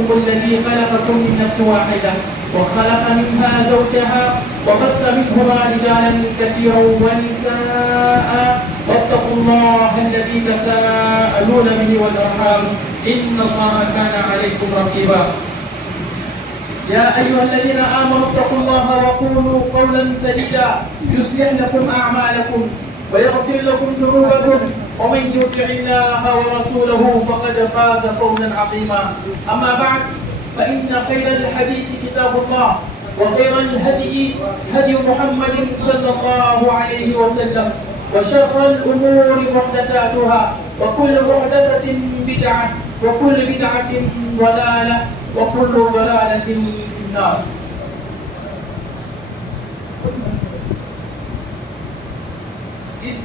ربكم الذي خلقكم من نفس واحدة وخلق منها زوجها وبث منهما رجالا كثيرا ونساء واتقوا الله الذي تساءلون به والأرحام إن الله كان عليكم رقيبا يا أيها الذين آمنوا اتقوا الله وقولوا قولا سديدا يصلح لكم أعمالكم ويغفر لكم ذنوبكم ومن يطع الله ورسوله فقد فاز فوزا عظيما أما بعد فإن خير الحديث كتاب الله وخير الهدي هدي محمد صلى الله عليه وسلم وشر الأمور محدثاتها وكل محدثة بدعة وكل بدعة ضلالة وكل ضلالة في النار. اس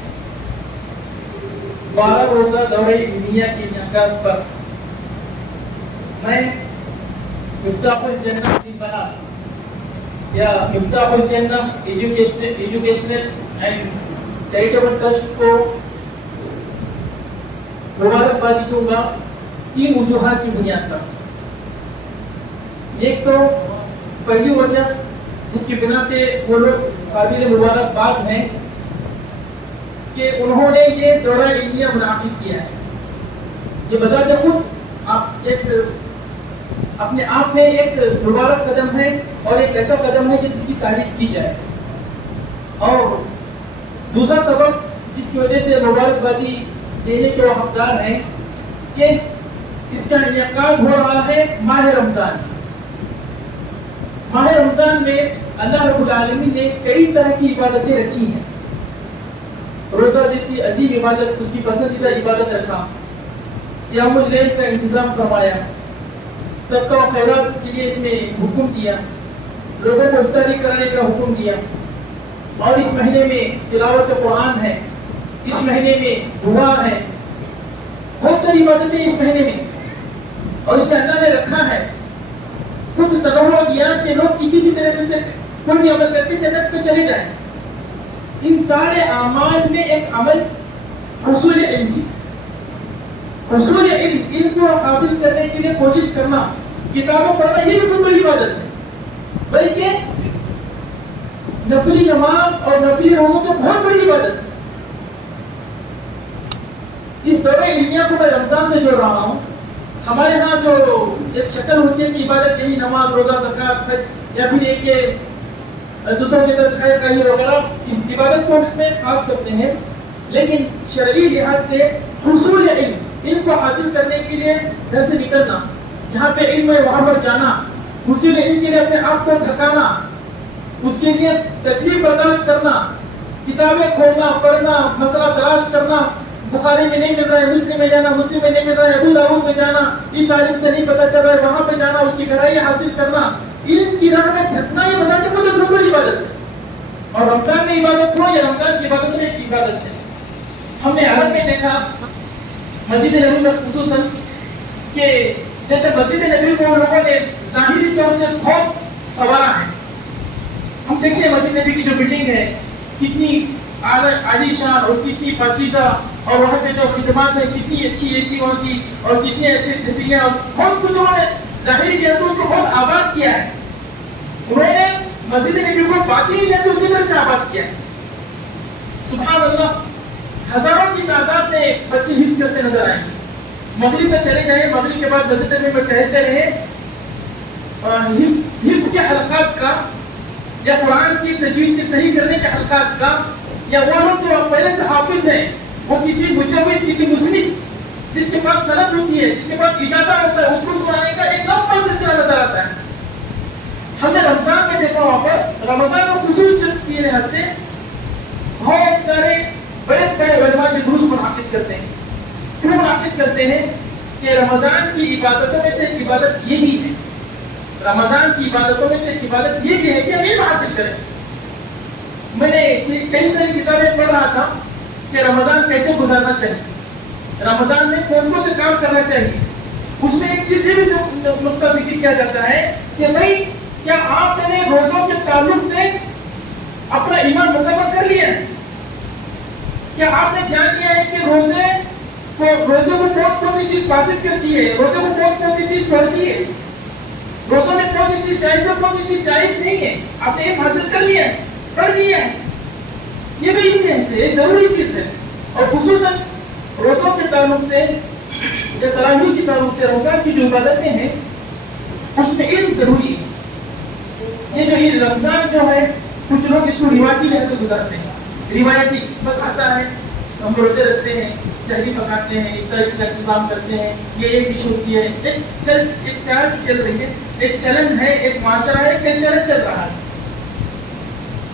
12 روزہ دورہ علمیہ کے انعقاد پر میں مفتاح الجنہ دیپنا یا مفتاح الجنہ ایجوکیشنل اینڈ چیریٹیبل ٹرسٹ کو مبارکبادی دوں گا 3 وجوہات کی بنیاد پر. ایک تو پہلی وجہ جس کی بنا پہ وہ لوگ قابل مبارکباد ہیں کہ انہوں نے یہ دورہ علمیہ منعقد کیا ہے. یہ بذات خود آپ ایک اپنے آپ میں ایک مبارک قدم ہے اور ایک ایسا قدم ہے کہ جس کی تعریف کی جائے. اور دوسرا سبب جس کی وجہ سے مبارکبادی دینے کے وہ حقدار ہیں کہ اس کا انعقاد ہو رہا ہے ماہ رمضان. ماہ رمضان میں اللہ رب العالمین نے کئی طرح کی عبادتیں رکھی ہیں. روزہ جیسی عظیم عبادت اس کی پسندیدہ عبادت رکھا, قیام اللیل کا انتظام فرمایا, صدقہ و خیرات کے لیے اس میں حکم دیا, لوگوں کو افطاری کرانے کا حکم دیا, اور اس مہینے میں تلاوت قرآن ہے, اس مہینے میں دعا ہے, بہت ساری عبادتیں اس مہینے میں. اور اس میں اللہ نے رکھا ہے, خود تنوع دیا کہ لوگ کسی بھی طریقے سے کوئی بھی عمل کرتے جنت پہ چلے جائیں. ان سارے اعمال میں ایک عمل حصول علم ہے. حصول علم کو حاصل کرنے کے لیے کوشش کرنا, کتابیں پڑھنا, یہ بھی کوئی بڑی عبادت ہے, بلکہ نفلی نماز اور نفلی روزوں سے بہت بڑی عبادت ہے. اس دورہ علمیہ کو میں رمضان سے جوڑ رہا ہوں. ہمارے ہاں جو ایک شکل ہوتی ہے کہ عبادت یہی نماز, روزہ, زکوٰۃ, حج, یا پھر ایک دوسروں کے ساتھ خیر خواہی وغیرہ, اس عبادت کو اس میں خاص کرتے ہیں. لیکن شرعی لحاظ سے حصول علم کو حاصل کرنے کے لیے گھر سے نکلنا, جہاں پہ علم ہے وہاں پر جانا, حصول علم کے لیے اپنے آپ کو تھکانا, اس کے لیے تکلیف برداشت کرنا, کتابیں کھولنا, پڑھنا, مسئلہ تلاش کرنا, بخاری میں نہیں مل رہا ہے مسلم میں جانا, مسلم میں نہیں مل رہا ہے ابو داؤد میں جانا, اس عالم سے نہیں پتہ چل رہا ہے وہاں پہ جانا, اس کی گہرائی حاصل کرنا, علم کی راہ میں تھکنا, یہ بتاتے خود ایک بڑی عبادت ہے. اور رمضان میں عبادت ہو یا رمضان کی عبادت میں ایک عبادت ہے. ہم نے عرب میں دیکھا مسجد نبوی میں خصوصاً کہ جیسے مسجد نبوی کو لوگوں نے ظاہری طور سے بہت سنوارا ہے. ہم دیکھتے ہیں مسجد نبی کی جو بلڈنگ ہے کتنی عالی شان اور کتنی پاکیزہ, اور وہاں پہ جو خدمات ہیں کتنی اچھی اے سی وہاں کی, اور کتنے اچھے چھتریاں, اور بہت کچھ انہوں نے ظاہری جیسے اس کو بہت آباد کیا ہے. انہوں نے مسجد نبی کو باقی جیسے اسی طرح سے آباد کیا ہے. سبحان اللہ, ہزاروں کی تعداد میں بچے حفظ کرتے نظر آئیں گے. مغرب میں چلے جائیں, مغرب کے بعد مسجد نبی میں ٹہلتے رہے, حفظ کے حلقات کا یا قرآن کی تجوید کے صحیح کرنے کے حلقات کا, یا وہ لوگ جو پہلے سے حافظ ہیں, وہ کسی مجوید, کسی مصنف جس کے پاس سند ہوتی ہے, جس کے پاس اجازہ ہوتا ہے, اس کو سنانے کا ایک لمبا سلسلہ نظر آتا ہے. ہم نے رمضان میں دیکھا وہاں پر رمضان میں خصوصیت کی لحاظ سے بہت سارے بڑے بڑے علماء کے دروس منعقد کرتے ہیں. کیوں منعقد کرتے ہیں؟ کہ رمضان کی عبادتوں میں سے ایک عبادت یہ بھی ہے, رمضان کی عبادتوں میں سے ایک عبادت یہ بھی ہے کہ ہم علم حاصل کریں. میں نے کئی ساری کتابیں پڑھ رہا تھا کہ رمضان کیسے گزارنا چاہیے, رمضان میں کون کون سے کام کرنا چاہیے. اس میں ایک چیز یہ بھی جو نقطہ ذکر کیا جاتا ہے کہ بھائی کیا آپ نے روزوں کے تعلق سے اپنا ایمان مکمل کر لیا ہے؟ کیا آپ نے جان لیا ہے کہ روزے کو کون کون سی چیز فاسد کرتی ہے, روزے کو کون کون سی چیز چھوڑتی ہے, چیز جائز ہے کون سی چیز جائز نہیں ہے. آپ نے علم حاصل کر لیا ہے, پڑھ لیا ہے, یہ بھی علم ہے, سے ایک ضروری چیز ہے. اور خصوصاً روزوں کے تعلق سے یا تراویح کے تعلق سے روزہ کی جو عبادتیں ہیں اس میں علم ضروری ہے. یہ جو یہ رمضان جو ہے کچھ لوگ اس کو روایتی لحاظ سے گزارتے ہیں, روایتی بس آتا ہے ہم روزے رکھتے ہیں, سحری پکاتے ہیں, افطاری کا انتظام کرتے ہیں, یہ ایک ڈش ہوتی ہے, ایک چال چل رہی ہے, ایک چلن ہے, ایک معاشرہ ہے, ایک چلن چل رہا ہے.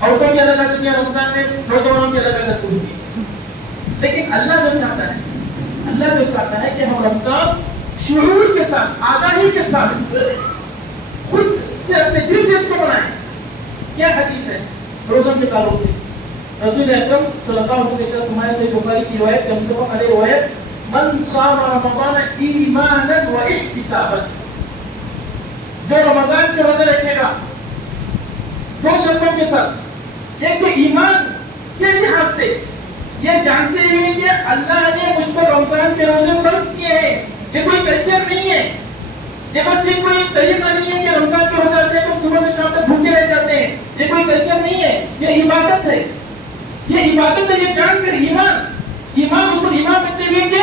عورتوں کی الگ عادت ہے رمضان میں, نوجوانوں کی الگ عادت ہوتی ہے. لیکن اللہ جو چاہتا ہے کہ ہم رمضان شعور کے ساتھ, آگاہی کے ساتھ خود سے اپنے دل سے اس کو بنائیں. کیا حدیث ہے روزوں کے تعلق سے؟ رسول اکرم صلی اللہ علیہ وسلم ہمارے صحیح بخاری کی روایت ہے, متفق علیہ روایت, من صام رمضان ایمانا و احتسابا, جو رمضان کے روزے رکھے گا دو شرطوں کے ساتھ. ایک تو ایمان کے لحاظ سے, یہ جانتے ہوئے کہ اللہ نے مجھ کو رمضان کے روزے فرض کیے ہیں, یہ کوئی کلچر نہیں ہے, یہ بس یہ کوئی طریقہ نہیں ہے کہ رمضان کے روزے آتے ہیں تو صبح سے شام تک بھوکے رہ جاتے ہیں, یہ کوئی کلچر نہیں ہے, یہ عبادت ہے. یہ عبادت ہے, یہ جان کر ایمان اس کو ایمان رکھتے ہوئے کہ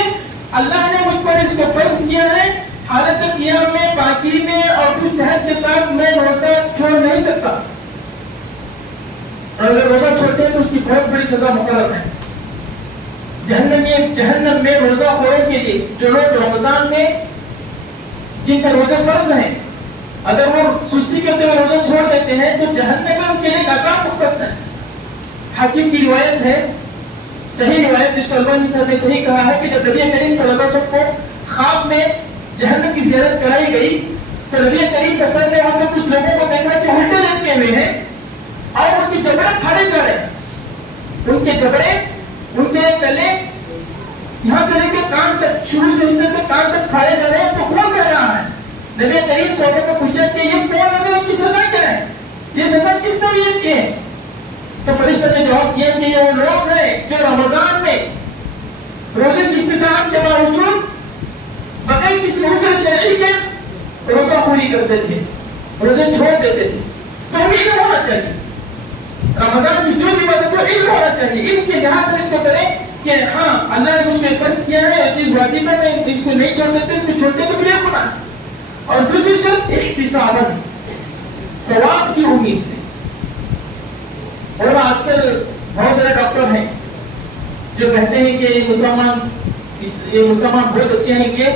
اللہ نے مجھ پر اس کو فرض کیا ہے, حالت قیام میں, باقی میں اور پھر صحت کے ساتھ میں روزہ چھوڑ نہیں سکتا. اور اگر روزہ چھوڑتے ہیں تو اس کی بہت بڑی سزا مقرر ہے. جہنم میں روزہ خوروں کے لیے, جو لوگ رمضان میں جن کا روزے فرض ہیں, اگر وہ سستی کرتے ہوئے روزہ چھوڑ دیتے ہیں تو جہنم میں ان کے لیے عذاب مختص ہے. حاکم کی روایت ہے, صحیح روایت, جس کو البانی صاحب نے صحیح کہا ہے کہ جب نبی کریم صلی اللہ علیہ وسلم کو خواب میں جہنم کی زیارت کرائی گئی تو نبی کریم صلی اللہ علیہ وسلم نے وہاں پہ کچھ لوگوں کو دیکھا کہ الٹے لٹکے ہوئے ہیں اور ان کی جبڑے پھاڑے جا رہے ہیں. ان کے جبڑے, ان کے تلے یہاں سے لے کے کان تک, شروع سے حصے تک کان تک پھاڑے جا رہے ہیں, تو خون بہ رہا ہے. نبی کریم صلی اللہ علیہ وسلم نے پوچھا کہ یہ کون ہے, ان کی سزا کیا ہے, یہ سزا کس طریقے کی ہے؟ تو فرشتہ نے جواب دیا کہ یہ وہ لوگ ہیں جو رمضان میں روزے کی استطاعت کے باوجود بغیر کسی عذر شرعی کے روزہ خوری کرتے تھے, روزے چھوڑ دیتے تھے. تو ہمیں علم ہونا چاہیے, رمضان کی جو عبادت کو علم ہونا چاہیے, علم کے لحاظ سے اس کو کریں کہ ہاں اللہ نے مجھ کو فرض کیا ہے, یہ چیز واجب ہے, میں اس کو نہیں چھوڑ دیتے, اس کو چھوڑتے تو بڑے گناہ. اور دوسری شرط احتساباً, ثواب کی امید سے. اور آج کل بہت سارے ڈاکٹر ہیں جو کہتے ہیں کہ یہ مسلمان بہت اچھے ہیں کہ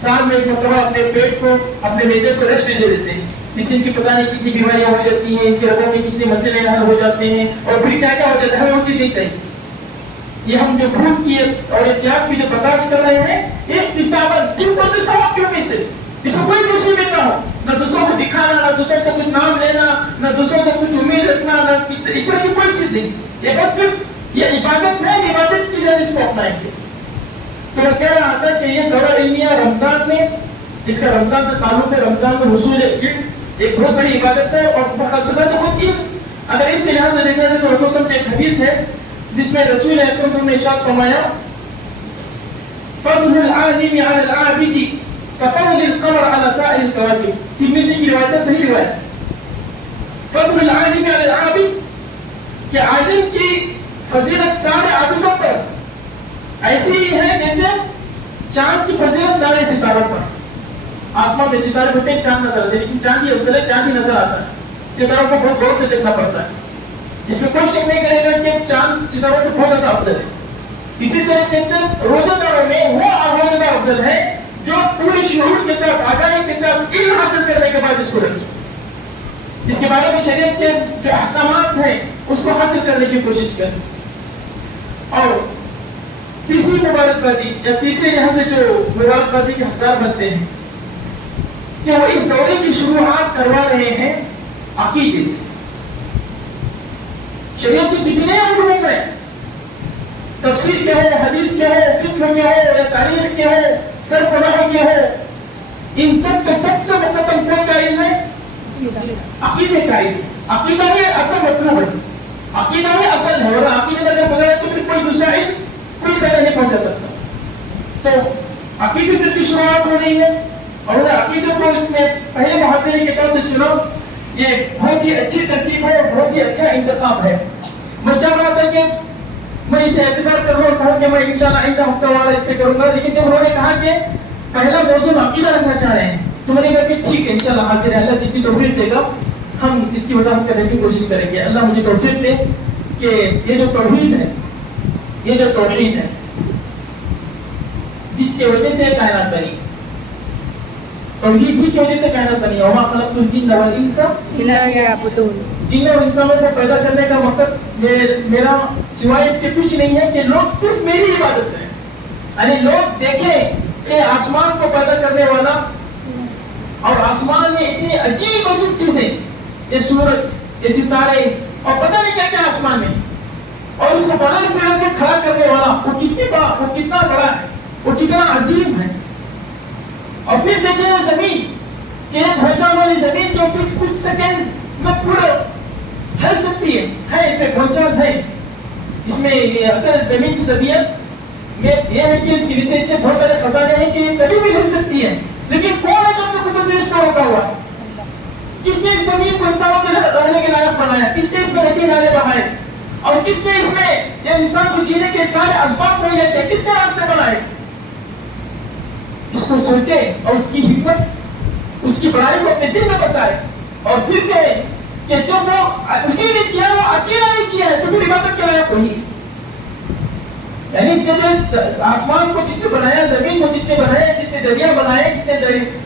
سال میں ایک مرتبہ اپنے پیٹ کو, اپنے معدے کو ریسٹ دے دیتے ہیں. اس سے ان کی پتہ نہیں کتنی بیماریاں ہو جاتی ہیں, ان کے رگوں میں کتنے مسئلے حل ہو جاتے ہیں, اور پھر کیا کیا ہو جاتا ہے, ہمیں وہ چیز نہیں چاہیے. یہ ہم جو بھوک کی اور احتیاط کی جو برداشت کر رہے ہیں, یہ احتساباً صرف اور ثواب کی امید سے, اس کو کوئی خوشی ملنا ہو, نہ دوسروں کو دکھانا, نہ دوسروں کو کچھ نام لینا, نہ دوسروں کو کچھ امید رکھنا, نہ اس طرح کی کوئی چیز نہیں. یہ بس صرف یہ عبادت ہے, عبادت کی وجہ سے اس کو اپنائیں گے. تو میں کہہ رہا تھا کہ یہ دورہ علمیہ رمضان میں, اس کا رمضان سے تعلق ہے, رمضان میں حصول علم ایک بہت بڑی عبادت ہے. اور بخاطر تو خود علم, اگر علم کے لحاظ سے دیکھا جائے تو رسول صلی اللہ علیہ وسلم کی ایک حدیث ہے جس میں رسول اکرم صلی اللہ علیہ وسلم نے ارشاد فرمایا, فضل العالم علی العابد کفضل القمر علی سائر الکواکب. ترمذی کی روایت ہے, صحیح روایت. فضل العالم علی العابد, کہ عالم کی فضیلت سارے عابدوں پر ایسی ہی ہے جیسے چاند کی فضیلت سارے ستاروں پر. آسمان میں ستارے ہوتے ہیں, چاند نظر آتے ہیں, لیکن چاند ہی افضل ہے, چاند ہی نظر آتا ہے. ستاروں کو بہت غور سے دیکھنا پڑتا ہے. اس میں کوئی شک نہیں کرے گا کہ چاند ستاروں سے بہت زیادہ افضل ہے. اسی طریقے سے روزہ داروں میں وہ روزہ دار افضل ہے جو پوری شعور کے ساتھ, آگاہی کے ساتھ علم حاصل کرنے کے بعد اس کو رکھے, اس کے بارے میں شریعت کے جو احکامات ہیں اس کو حاصل کرنے کی کوشش کریں. اور تیسری مبارکبادی یا تیسرے یہاں سے جو مبارکبادی کے حقدار بنتے ہیں کہ وہ اس دورے کی شروعات کروا رہے ہیں عقیدے سے. شریعت کے جتنے علوم ہیں, تفسیر کے ہو, حدیث کے ہو, فقہ کے ہو, یا تاریخ کے ہو, صرف و نحو کے ہو, ان سب کا سب سے مقدم کون سا علم ہے؟ عقیدے کا علم. عقیدہ ہی اصل مطلوب ہے, عقیدہ ہی اصل ہے, اور عقیدہ اگر بغیر تو پھر کوئی دوسرا علم کوئی فائدہ نہیں پہنچا سکتا. تو عقیدے سے اس کی شروعات ہو رہی ہے. اور عقیدے کو اس میں پہلے محاذری کے طور سے چنو، یہ بہت ہی اچھی ترتیب ہے، بہت ہی اچھا انتخاب ہے. میں چاہ رہا تھا کہ میں اسے اعتذار کر رہا ہوں کہ میں انشاءاللہ آئندہ ہفتہ والا اس پہ کروں گا، لیکن جب انہوں نے کہا کہ پہلا موضوع عقیدہ رکھنا چاہ رہے ہیں تو میں نے کہا کہ ٹھیک ہے انشاءاللہ حاضر ہے، اللہ جتنی توفیق دے گا ہم اس کی وضاحت کرنے کی کوشش کریں گے. اللہ مجھے توفیق دے کہ یہ جو توحید ہے، یہ جو توحید ہے جس کی وجہ سے کائنات بنی، توحید ہی کی وجہ سے کائنات بنی. وما خلقت الجن والانس الا لیعبدون. جن اور انسانوں کو پیدا کرنے کا مقصد میرا سوائے اس کے کچھ نہیں ہے کہ لوگ صرف میری عبادت کریں. یعنی لوگ دیکھیں کہ آسمان کو پیدا کرنے والا اور آسمان میں اتنی عجیب عجیب چیزیں، یہ سورج، یہ ستارے اور پتہ نہیں کیا کیا آسمان میں، اور اس کو بڑے پیڑوں کے کھڑا کرنے والا وہ کتنا بڑا ہے، وہ کتنا عظیم ہے. اور پھر دیکھیں زمین کہ بھونچال والی زمین جو صرف کچھ سیکنڈ میں پورا ہل سکتی ہے اس میں بھونچال ہے. اس میں اصل زمین کی طبیعت میں یہ ہے کہ اس کے نیچے اتنے بہت سارے خزانے ہیں کہ یہ کبھی بھی ہل سکتی ہے، لیکن کون ہے جو اپنے قدرت سے اس کو روکا ہوا ہے؟ کس نے اس زمین کو انسانوں کے رہنے کے لائق بنایا؟ کس نے اس میں ندی نالے بہائے؟ اور کس نے اس میں یہ انسان کو جینے کے سارے اسباب مہیا کیے؟ کس نے راستے بنائے؟ اس کو سوچے اور اس کی حکمت، اس کی بڑائی کو اپنے دل میں بسائے اور پھر کہے کہ جو وہ اسی نے کیا وہ اکیلا نہیں کیا ہے تو پھر عبادت کے لائق وہی. یعنی جب آسمان کو جس نے بنایا، زمین کو جس نے بنایا، جس نے دریا بنائے،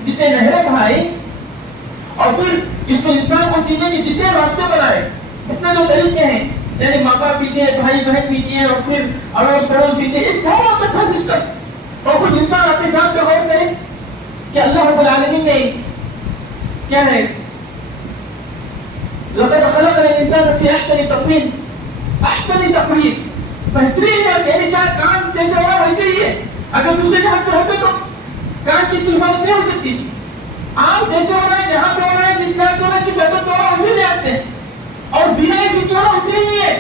جس نے نہریں بہائی، اور پھر اس میں انسان کو جینے کے جتنے راستے بنائے، جتنے جو طریقے ہیں، یعنی ماں باپ بھی دیے، بھائی بہن بھی دیے، اور پھر اڑوس پڑوس بھی دیے، ایک بہت اچھا سسٹم. اور خود انسان اپنے ذات پہ غور کرے کہ اللہ رب العالمین نے کیا ہے، لقد خلقنا الانسان فی احسن تقویم، احسن تقویم، بہترین ہے. یعنی چاہے کان جیسے ہو رہا ویسے ہی ہے. اگر دوسرے لحاظ سے ہوتے تو کان کی حفاظت نہیں ہو سکتی تھی. آپ جیسے ہو رہا ہے، جہاں پہ ہو رہا ہے، جس لحاظ سے ہو رہا ہے، جس حدت میں ہو رہا ہے، اسی لحاظ سے. اور بینائی جتنی ہو رہا اتنی ہی ہے.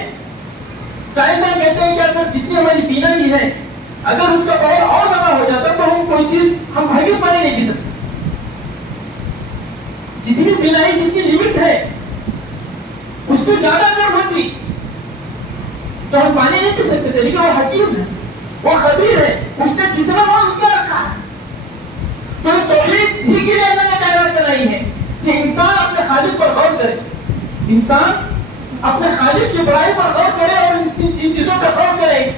سائنسدان کہتے ہیں کہ اگر جتنی ہماری بینائی ہے، اگر اس کا پاور اور زیادہ ہو جاتا تو ہم کوئی چیز بھاگش پانی نہیں پی سکتے. جتنی بینائی، جتنی لمٹ ہے، اس سے زیادہ اگر ہوتی تو ہم پانی نہیں پی سکتے تھے. لیکن وہ حکیم ہے، وہ خبیر ہے، اس نے جتنا ہو اتنا رکھا ہے. تو توحید ہی کے لیے اللہ نے کائنات بنائی ہے کہ انسان اپنے خالق پر غور کرے، انسان اپنے خالق کی بڑائی پر غور کرے اور ان چیزوں پر غور کرے.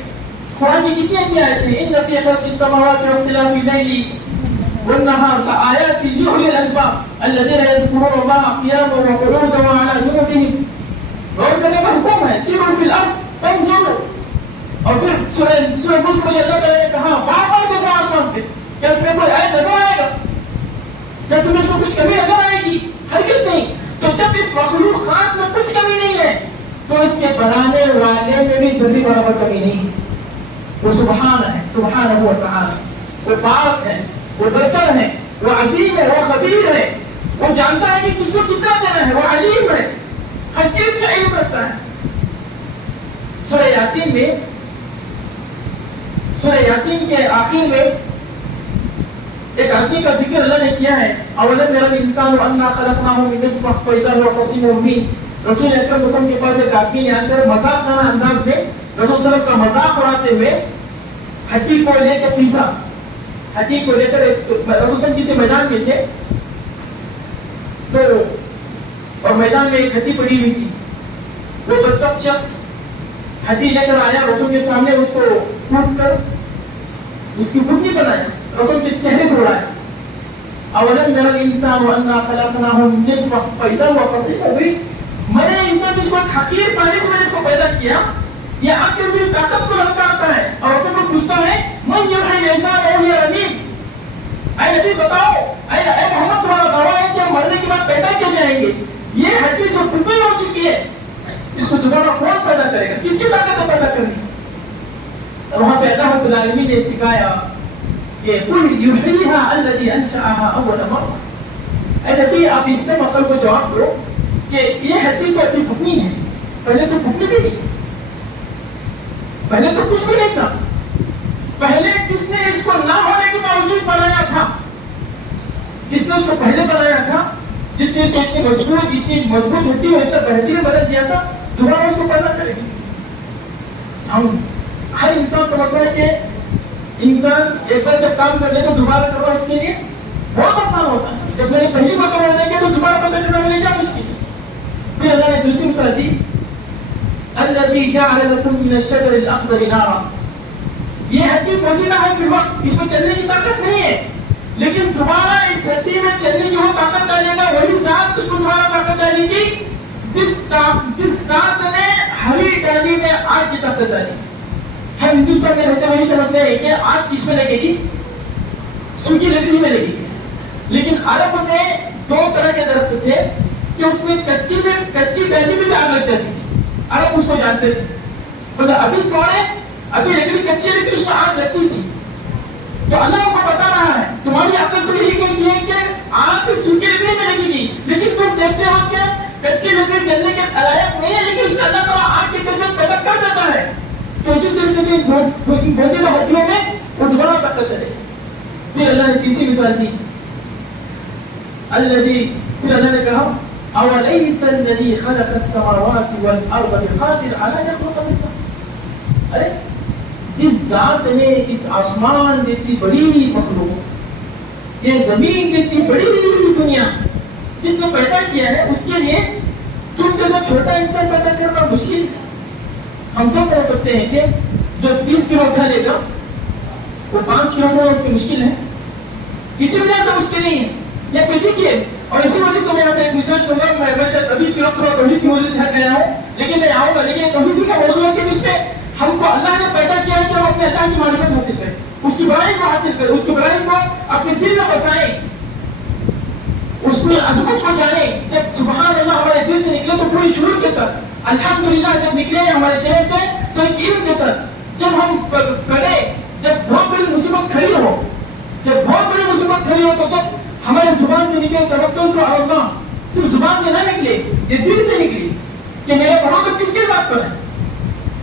قرآن کی کتنی ایسی آیتیں ہیں، ان فی خلق السماوات واختلاف اللیل والنہار لآیات لأولی الالباب الذین یذکرون اللہ قیاما وقعودا وعلی جنوبہم. غور کرنے کا حکم ہے، سیروا فی الارض فانظروا. اور پھر سورہ ملک میں اللہ تعالیٰ نے کہا بار بار دیکھو آسمان پہ، کیا تمہیں کوئی آیت نظر آئے گا؟ کیا تمہیں اس کو کچھ کمی نظر آئے گی؟ ہرگز نہیں. تو جب اس مخلوقات میں کچھ کمی نہیں ہے تو اس کے بنانے والے میں بھی ذرے برابر کمی نہیں ہے. وہ سبحان ہے، سبحانہ و تعالی، وہ پاک ہے، وہ برتر ہے، وہ عظیم ہے، وہ خبیر ہے، وہ جانتا ہے کہ کس کو کتنا دینا ہے، وہ علیم ہے، ہر چیز کا علم رکھتا ہے. سورہ یاسین میں، سورہ یاسین کے آخر میں ایک آدمی کا ذکر اللہ نے کیا ہے. اولم یری الانسان انا خلقناه من نطفة فاذا هو خصيم مبين. رسول اکرم صلی اللہ علیہ وسلم کے پاس ایک آدمی نے آ کر مذاق خانہ انداز میں رسول صلی اللہ علیہ وسلم کا مذاق اڑاتے ہوئے ہڈی کو لے کے پیسا. ہڈی کو لے کر رسول صلی اللہ علیہ وسلم کسی میدان میں تھے تو، اور میدان میں ایک ہڈی پڑی ہوئی تھی. وہ بدبخت شخص ہڈی لے کر آیا، رسول کے سامنے اس کو کوٹ کر اس کی گٹنی بنایا، رسول کے چہرے کو اڑایا. اولم یری الانسان انا خلقناه من نطفة فاذا هو خصيم مبين. میں نے انسان جس کو حقیر پانی سے میں نے اس کو پیدا کیا، یہ آپ کے میری طاقت کو للکارتا ہے اور رسول کو پوچھتا ہے من یحیی الانسان وهو رمیم. اے نبی بتاؤ، اے محمد تمہارا دعویٰ ہے کہ ہم مرنے کے بعد پیدا کیے جائیں گے، یہ ہڈی جو ٹوٹی ہو چکی ہے اس کو دوبارہ کون پیدا کرے گا؟ کس کی طاقت ہے پیدا کرنے کی؟ وہاں پہ اللہ رب العالمین نے سکھایا کہ قل یحییها الذی انشأها اول مرہ. اے نبی آپ اس میں مطلب کو جواب دو کہ یہ ہڈی تو ابھی ٹوٹنی ہے، پہلے تو ٹوٹنی بھی نہیں تھی، پہلے تو کچھ بھی نہیں تھا. پہلے جس نے اس کو نہ ہونے کے باوجود بنایا تھا جس نے اس کو پہلے بنایا تھا، جس نے اس کو اتنی مضبوط ہڈی اور اتنا بہترین بدل دیا تھا، دوبارہ اس کو پیدا کرے گی. ہم ہر انسان سمجھتا ہے کہ انسان ایک بار جب کام کر لے تو دوبارہ کرنا اس کے لیے بہت آسان ہوتا ہے. جب میں نے پہلی مرتبہ دیکھا تو دوبارہ بدل کرنا میرے لیے کیا مشکل ہے. پھر اللہ نے دوسری مثال دی، الذی جعل لکم من الشجر الاخضر نارا. یہ ہڈی پوسیدہ ہے فی الوقت، اس میں چلنے کی طاقت نہیں ہے، لیکن دوبارہ اس ہڈی میں چلنے کی وہ طاقت ڈالے گا، وہی ذات اس کو دوبارہ طاقت ڈالے گی جس ذات نے ہری ڈالی میں آگ کی طاقت ڈالی. ہم ہندوستان میں رہتے وہی سمجھتے ہیں کہ آگ کس میں لگے گی؟ سوکھی لکڑی میں لگے گی. لیکن عرب میں دو طرح کے درخت تھے کہ اس میں کچی ڈالی میں بھی آگ لگ جاتی تھی. عرب اس کو جانتے تھے، مطلب ابھی توڑے، ابھی لکڑی کچی لکڑی اس میں آگ لگتی تھی. تو اللہ کو بتا رہا ہے تمہاری عقل تو یہی کہتی ہے کہ آگ سوکھی لکڑی میں لگے گی، لیکن تم دیکھتے ہو کہ کچی لکڑی جلنے کے لائق نہیں ہے، لیکن اس کا اللہ تعالیٰ آگ کی کیفیت پیدا کر دیتا ہے. تو اسی طریقے سے بہت ہڈیوں میں وہ دوبارہ طاقت کرے. پھر اللہ نے تیسری مثال دی، پھر اللہ نے کہا اولیس الذی خلق السماوات والارض بقادر علی یخلق مثلہم. ارے جس ذات نے اس آسمان جیسی بڑی مخلوق، یہ زمین جیسی بڑی دنیا جس نے پیدا کیا ہے، اس کے لیے تم جیسا چھوٹا انسان پیدا کرنا مشکل ہے. ہم سب سمجھ سکتے ہیں کہ جو 20 کلو اٹھا لے گا وہ 5 کلو اٹھانا اس کی مشکل ہے. کسی وجہ سے مشکل نہیں ہے. یا پھر دیکھیے، اور اسی وجہ سے میں آپ ایک مثال دوں گا. میں شاید ابھی صرف تھوڑا توحید کی وجہ سے ہٹ گیا ہوں، لیکن میں آؤں گا. لیکن توحید کا موضوع ہے کہ جس میں ہم کو اللہ نے پیدا کیا ہے کہ ہم اپنے اللہ کی معرفت حاصل کریں، اس کی بڑائی کو حاصل کریں، اس کی بڑائی کو اپنے دل میں بسائیں، اس کی عظمت کو جانیں. جب سبحان اللہ ہمارے دل سے نکلے تو پوری شعور کے ساتھ، الحمدللہ جب نکلے ہمارے دل سے تو ایک علم کے ساتھ. جب ہم کریں، جب بہت بڑی مصیبت کھڑی ہو، تو جب ہمارے زبان سے نکلے توکل تو اللہ، صرف زبان سے نہ نکلے، یہ دل سے نکلی کہ میرا بھروسہ کس کے ذات پر ہے.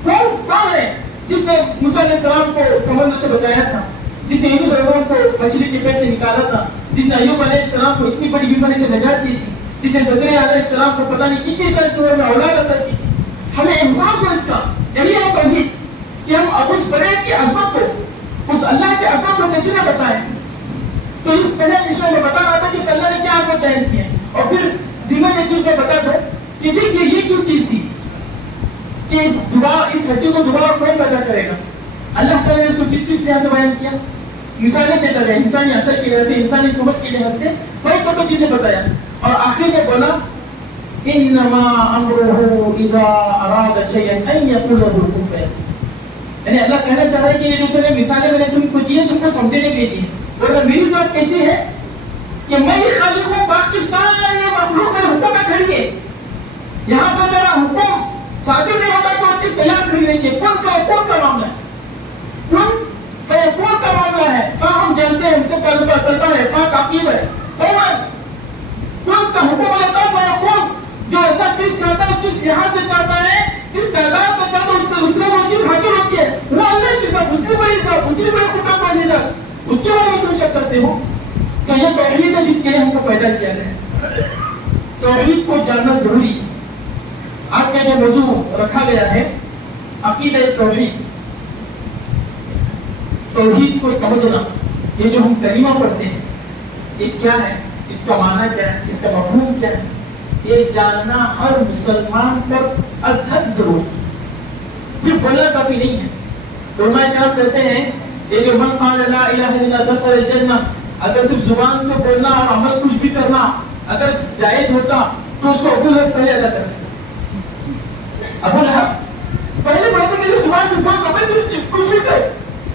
کون ہے جس نے موسیٰ علیہ السلام کو سمندر سے بچایا تھا، جس نے یونس علیہ السلام کو مچھلی کے پیٹ سے نکالا تھا، جس نے ایوب علیہ السلام کو اتنی بڑی بیماری سے نجات دی تھی، جس نے زکریا علیہ السلام کو پتہ نہیں کتنی سال کی عمر میں اولاد عطا کی تھی. ہمیں احساس ہو اس کا. یہی ہے توحید کہ ہم اب اس بڑے کی عظمت کو، اس اللہ کی عظمت کو اپنے دل میں بسائیں. تو اس پہلے اس میں بتا رہا تھا کہ اس اللہ نے کیا عظمت بیان کی ہے. اور پھر ضمن ایک چیز میں بتا دوں کہ دیکھیے یہ کیوں چیز تھی کہ اس ہڈی کو دوبارہ کون پیدا کرے گا. اللہ تعالیٰ نے اس کو کس لحاظ سے بیان کیا؟ مثالیں دیتا گیا، انسانی عقل کی وجہ سے، انسانی سمجھ کی لحاظ سے بڑی طرح چیزیں بتایا. اور آخر میں بولا انما امرہ اذا اراد شیئا ان یقول له کن فیکون. یعنی اللہ کہنا چاہ رہا ہے کہ یہ جو مثالیں میں نے تم کو دی ہیں تم کو سمجھنے کے لیے دی ہیں. ورنہ میری ذات کیسی ہے کہ میں ہی خالق ہوں، باقی سارے مخلوق میرے حکم میں کھڑی ہے. یہاں پر میرا حکم صادر نہیں ہوتا تو چیز تیار کھڑی رہی ہے. کن فیکون کا معاملہ ہے، کن فیکون کا معاملہ ہے. فا ہم جانتے ہیں، ہم سے طلبہ ہے، فا تعقیب ہے. فوراً کن کا حکم ہوتا ہے فیکون. جو اللہ چیز چاہتا ہے، جس لحاظ سے چاہتا ہے، جس تعداد میں چاہتا ہے، اس میں وہ چیز حاصل ہوتی ہے. وہ اللہ کی ذات، اتنی بڑی ذات، اتنی بڑی قدرت والی ذات، اس کے بارے میں تم شک کرتے ہو. تو یہ توحید ہے جس کے لیے ہم کو پیدا کیا گیا. توحید کو جاننا ضروری ہے. آج کا جو موضوع رکھا گیا ہے عقیدہ توحید، توحید کو سمجھنا. یہ جو ہم کلمہ پڑھتے ہیں یہ کیا ہے، اس کا معنی کیا ہے، اس کا مفہوم کیا ہے، یہ جاننا ہر مسلمان پر از حد ضروری ہے. صرف بولنا کافی نہیں ہے. علماء کرام کہتے ہیں یہ جو من قال لا الہ الا اللہ دخل الجنہ، اگر صرف زبان سے بولنا اور عمل کچھ بھی کرنا اگر جائز ہوتا تو اس کو ابو لہب پہلے ادا کرنا. ابو لہب پہلے بڑے تھے کہ زبان سے بول عمل کچھ بھی کرے،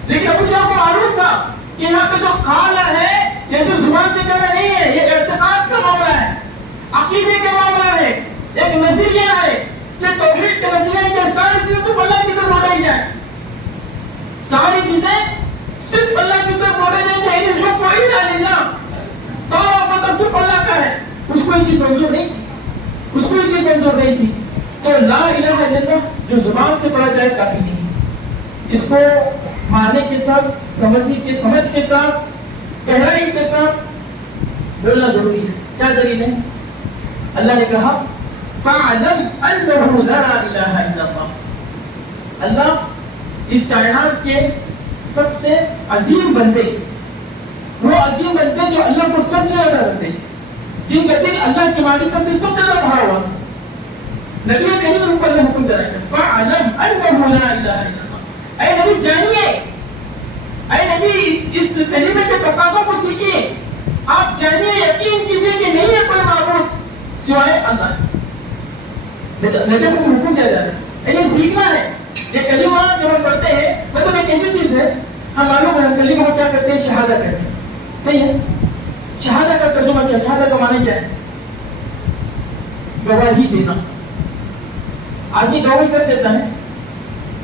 لیکن ابو جہل کو معلوم تھا کہ یہاں پہ جو قال ہے یہ صرف زبان سے کہنا نہیں ہے، یہ اعتقاد کا معاملہ ہے، عقیدے کا معاملہ ہے، ایک نظریہ ہے کہ توحید کا نظریہ ہے کہ ساری چیزیں صرف اللہ کی طرف لوٹائی جائیں، ساری چیزیں صرف اللہ کی طرف لوٹائی جائیں. کہ الحکم الا للہ، سارا پتہ صرف اللہ کا ہے. اس کو یہ چیز منظور نہیں تھی، اس کو یہ چیز منظور نہیں تھی. تو لا الہ الا اللہ جو زبان سے پڑھا جائے کافی نہیں، اس کو معنی کے ساتھ، سمجھ کے ساتھ، گہرائی کے ساتھ بولنا ضروری ہے. کیا دلیل ہے؟ اللہ نے کہا فَاعْلَمْ أَنَّهُ لَا إِلَهَ إِلَّا اللَّهُ. اللہ اس کائنات کے سب سے عظیم بندے، وہ عظیم بندے جو اللہ کو سب سے زیادہ رکھتے ہیں، جن کا دل اللہ کی معرفت سے سب سے زیادہ بھرا ہوا. نبی کریم ان کو اللہ حکم دے رہا ہے فَاعْلَمْ أَنَّهُ لَا إِلَهَ إِلَّا اللَّهُ. اے نبی جانیے، اے نبی اس کلمے کے تقاضا کو سیکھیے. آپ جانیے، یقین کیجیے کہ نہیں ہے کوئی معبود سوائے اللہ. نبی سے حکم دیا جا رہا ہے، یہ سیکھنا ہے. یہ کلمہ جب ہم پڑھتے ہیں مطلب ایک ایسی چیز ہے، ہم معلوم ہے کلمہ کو کیا کرتے ہیں؟ شہادہ کہتے ہیں. صحیح ہے؟ شہادہ کا ترجمہ کیا؟ شہادہ کا معنی کیا ہے؟ گواہی دینا. آدمی گواہی کر دیتا ہے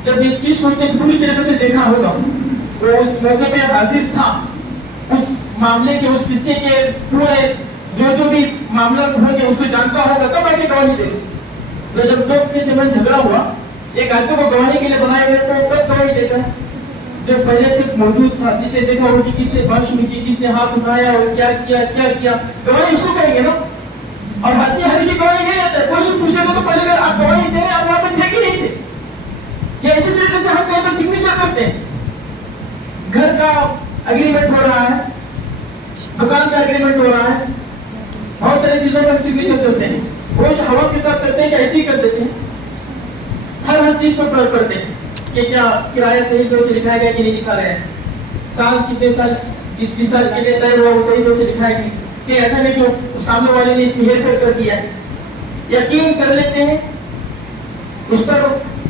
جب ایک چیز کو اتنے پوری طریقے سے دیکھا ہوگا، وہ اس موقع پہ حاضر تھا، اس معاملے کے، اس قصے کے پورے جو بھی معاملات ہوں گے اس کو جانتا ہوگا، تب آ کے گواہی دے. تو جب دو کے درمیان جھگڑا ہوا، ایک آدمی کو گواہی کے لیے بنایا گیا تو کب گواہی دیتا ہے؟ جو پہلے سے موجود تھا، جس نے دیکھا ہو کہ کس نے بات شروع کی، کس نے ہاتھ اٹھایا اور کیا کیا، گواہی اس کو کہیں گے نا. اور آدمی ہر کی گواہی نہیں دیتا ہے. کوئی بھی پوچھے گا تو پہلے آپ گواہی دے رہے ہیں، آپ وہاں پہ تھے کہ نہیں تھے. یہ اسی طریقے سے ہم کہیں پہ سگنیچر کرتے ہیں. گھر کا اگریمنٹ ہو رہا ہے، دکان کا اگریمنٹ ہو رہا ہے، بہت ساری چیزوں پر ہم سگنیچر کرتے ہیں. ہوش حواس کے ساتھ کرتے ہیں کہ ایسے ہی کر دیتے ہیں. ہر چیز پر کرتے ہیں کہ کیا کرایہ صحیح سے لکھا گیا کہ نہیں لکھا گیا ہے، سال کتنے سال جتنے سال کے لیے طے ہوا وہ صحیح سے لکھا ہے کہ نہیں. کہ ایسا نہیں کہ سامنے والے نے اس کو ہیر کر دیا ہے. یقین کر لیتے ہیں، اس پر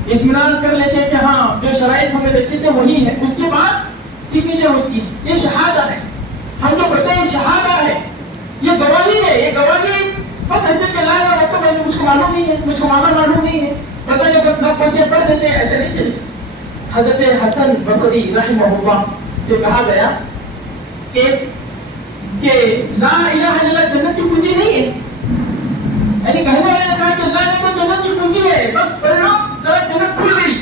اطمینان کر لیتے ہیں کہ ہاں جو شرائط ہمیں رکھے تھے وہی ہے. اس کے بعد سگنیچر ہوتی ہے. یہ شہادہ ہے. ہم جو کہتے ہیں شہادہ ہے، یہ گواہی ہے. یہ گواہی بس ایسے کہ لا الہ الا اللہ مجھ کو معلوم نہیں ہے، مجھ کو معنی معلوم نہیں ہے، پتہ نہیں بس نہ پڑھ دیتے ہیں، ایسے نہیں چلے. حضرت حسن بصری رحمہ اللہ سے کہا گیا کہ لا الہ الا اللہ جنت کی کنجی نہیں ہے. یعنی کہنے والے نے کہا کہ اللہ نے جنت کی کنجی ہے، بس پڑھ لو جنت کھل گئی.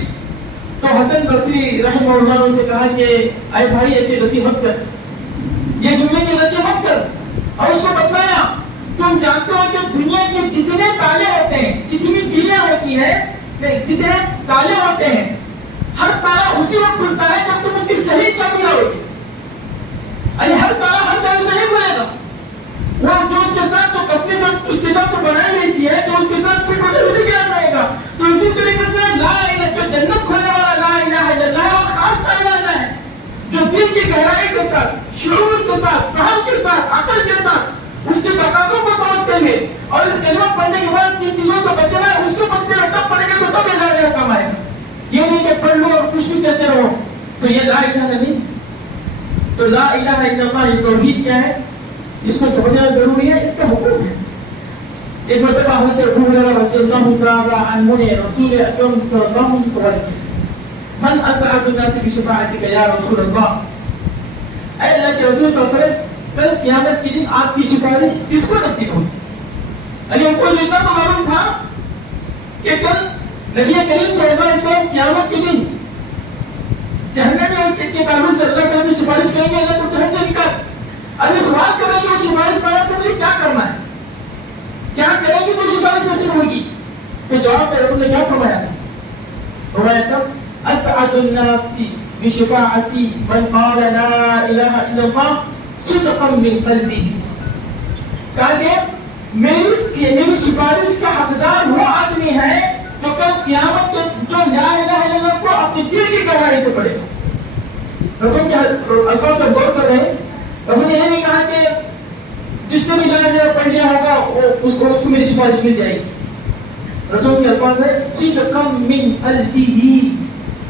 تو حسن بصری رحمہ اللہ نے ان سے کہا کہ اے بھائی ایسی غلطی مت کر، یہ جملے کی غلطی مت کر. اور اس کو بتلایا تم جانتے ہو کہ دنیا کے جتنے تالے ہوتے ہیں، جتنی کلیاں ہوتی ہیں، جتنے تالے ہوتے ہیں، ہر تالا اسی وقت کھلتا ہے جب تم اس کی صحیح چابی لاؤ گے. یعنی ہر تالا ہر چابی سے نہیں کھلے گا. وہ جو اس کے ساتھ جو کپڑے جو اس کے ساتھ تو بنائی رہتی ہے، جو اس کے ساتھ سے کوئی اسی کے ساتھ رہے گا. تو اسی طریقے سے لا الہ جو جنت کھولنے والا لا الہ الا اللہ ہے، وہ خاص لا الہ الا ہے جو دل کی گہرائی کے ساتھ، شعور کے ساتھ، فہم کے ساتھ، عقل کے ساتھ اس کے تقاضوں کو سمجھتے ہیں. اور اس کلمہ پڑھنے کے بعد جن چیزوں سے بچنا ہے اس کو بچنے میں تب پڑے گا تو تب لا الہ کام آئے گا. یہ نہیں کہ پڑھ لو اور کچھ بھی کرتے رہو. تو یہ لا الہ نہیں. تو لا الہ الا اللہ یہ توحید کیا ہے، اس کو سمجھنا ضروری ہے. اس کا حکم ہے. ایک مرتبہ حضرت ابو ہریرہ رضی اللہ تعالی عنہ نے رسول اکرم صلی اللہ علیہ وسلم سے سوال کیا، من اسعد الناس بشفاعتک یا رسول اللہ. اے اللہ کے رسول صلی اللہ علیہ وسلم، کل قیامت کے دن آپ کی سفارش کس کو نصیب ہوگی؟ یعنی ان کو جو اتنا تو معلوم تھا کہ کل نبی کریم صلی اللہ علیہ وسلم قیامت کے دن جہنم میں اس کے تعلق سے اللہ تعالیٰ سے سفارش کریں گے، اللہ کو جہنم سے نکال. ابھی سوال کر رہے کہ وہ سفارش کرا تو مجھے کیا کرنا ہے، کیا کریں گے تو سفارش نصیب ہوگی؟ تو جواب میں رسول نے کیا فرمایا تھا؟ فرمایا تھا اسعد الناس بشفاعتی من قال لا الہ الا اللہ صدقا من قلبی. کہا کہ میری سفارش کا حقدار وہ آدمی ہے جو کل قیامت کے جو لا الہ الا اللہ کو اپنی دل کی گہرائی سے پڑھے گا. رسول کے الفاظ پر غور کر رہے ہیں. رسول نے یہ نہیں کہا کہ جس نے بھی لا الہ پڑھ لیا ہوگا اس کو میری سفارش مل جائے گی. رسول کے الفاظ ہے صدقا من قلبی،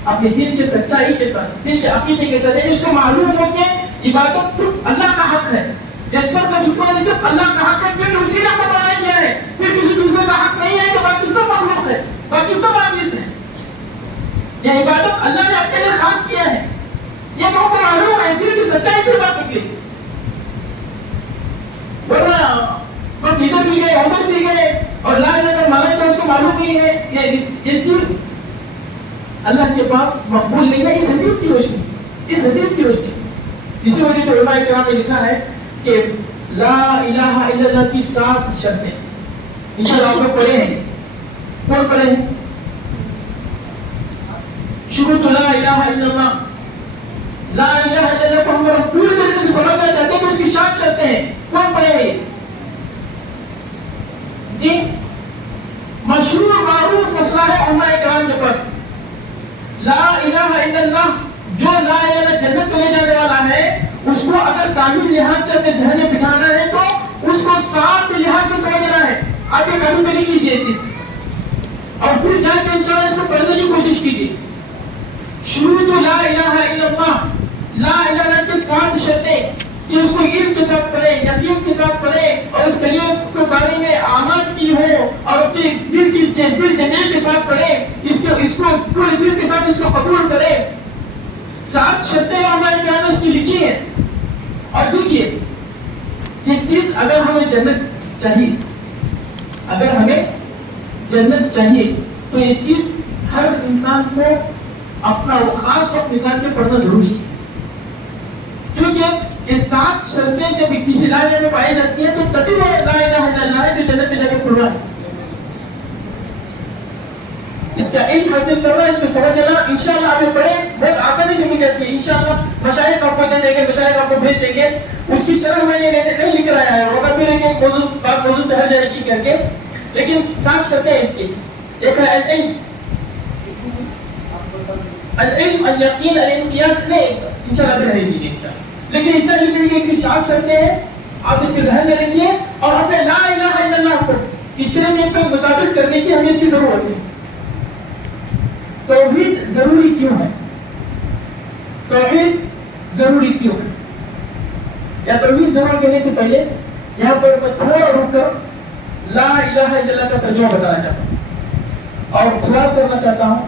اپنے دل کے سچائی کے ساتھ، دل کے عقیدے کے ساتھ. اس کو معلوم ہو کہ عبادت صرف اللہ کا حق ہے، یہ سب کا جھکنا صرف اللہ کا حق ہے کیونکہ اسی نے ہمیں بنا کیا ہے. پھر کسی دوسرے کا حق نہیں ہے کہ باقی سب مخلوق ہے، باقی سب عاجز ہیں. یہ عبادت اللہ نے اپنے لیے خاص کیا ہے. یہ ہم کو معلوم ہے، دل کی سچائی کی بات نکلی. ورنہ بس ادھر بھی گئے ادھر بھی گئے اور لا الہ کا معنی تو اس کو معلوم نہیں ہے. یہ چیز اللہ کے پاس مقبول نہیں ہے. اس حدیث کی روشنی، اس حدیث کی روشنی. اسی وجہ سے علماء کرام نے لکھا ہے کہ لا الہ الا اللہ کی 7 شرطیں انشاءاللہ آپ لوگ پڑھے ہیں. کون پڑھے ہیں؟ شروط لا الہ الا اللہ. لا الہ الا اللہ کو ہم پوری طریقے سے سمجھنا چاہتے ہیں تو اس کی 7 شرطیں ہیں. کون پڑھے ہیں جی؟ مشہور معروف مسئلہ ہے علماء کرام کے پاس. لا الہ الا اللہ جو لا الہ الا اللہ جنت میں لے جانے والا ہے اس کو اگر تعمیل لحاظ سے اپنے ذہن میں بٹھانا ہے تو اس کو 7 لحاظ سے سمجھنا ہے. آپ یہ قانون میں لکھ لیجیے چیز اور پھر جا کے انشاءاللہ اس کو پڑھنے کی کوشش کیجیے. شروط لا الہ الا اللہ. لا الہ الا اللہ کے 7 شرطیں کہ اس کو علم کے ساتھ پڑھے, یقین کے ساتھ پڑھے اور اس کلمے کے بارے میں آمد کی ہو اور اپنے دل جمیل کے ساتھ پڑھے, اس کو پورے دل کے ساتھ اس کو قبول کرے. 7 شرطیں ہمارے کرام نے اس کی لکھی ہیں. اور دیکھیے یہ چیز اگر ہمیں جنت چاہیے, اگر ہمیں جنت چاہیے تو یہ چیز ہر انسان کو اپنا وہ خاص وقت نکال کے پڑھنا ضروری ہے. کیونکہ یہ 7 شرطیں جب کسی لا الہ میں پائی جاتی ہیں تو تبھی وہ لا الہ الا اللہ ہے جو جنت میں جا کے کھل رہا ہے. اس کا علم حاصل کرنا, اس کو سمجھنا انشاءاللہ آپ پڑھیں, بہت آسانی سے مل جاتی ہے انشاءاللہ. مشائخ آپ کو دے دیں گے, مشائخ آپ کو بھیج دیں گے. اس کی شرح میں نے نہیں لکھ رہا ہے, وہ کبھی نہیں کہ موضوع سے ہٹ جائے گی کر کے, لیکن 7 شرطیں ہیں اس کی. ایک ہے العلم, العلم الیقین الانقیاد. نہیں انشاءاللہ پڑھ لیجیے انشاءاللہ, لیکن اتنا لکھیں کہ اس کی 7 شرطیں ہیں. آپ اس کے ذہن میں رکھیے اور اپنے لا الہ الا اللہ کو اس طرح کے مطابق کرنے کی ہمیں اس کی ضرورت ہے. توحید ضروری کیوں ہے؟ توحید ضروری کیوں ہے؟ یا توحید ضرور کہنے سے پہلے یہاں پر میں تھوڑا رک کر لا الہ الا اللہ کا ترجمہ بتانا چاہتا ہوں اور سوال کرنا چاہتا ہوں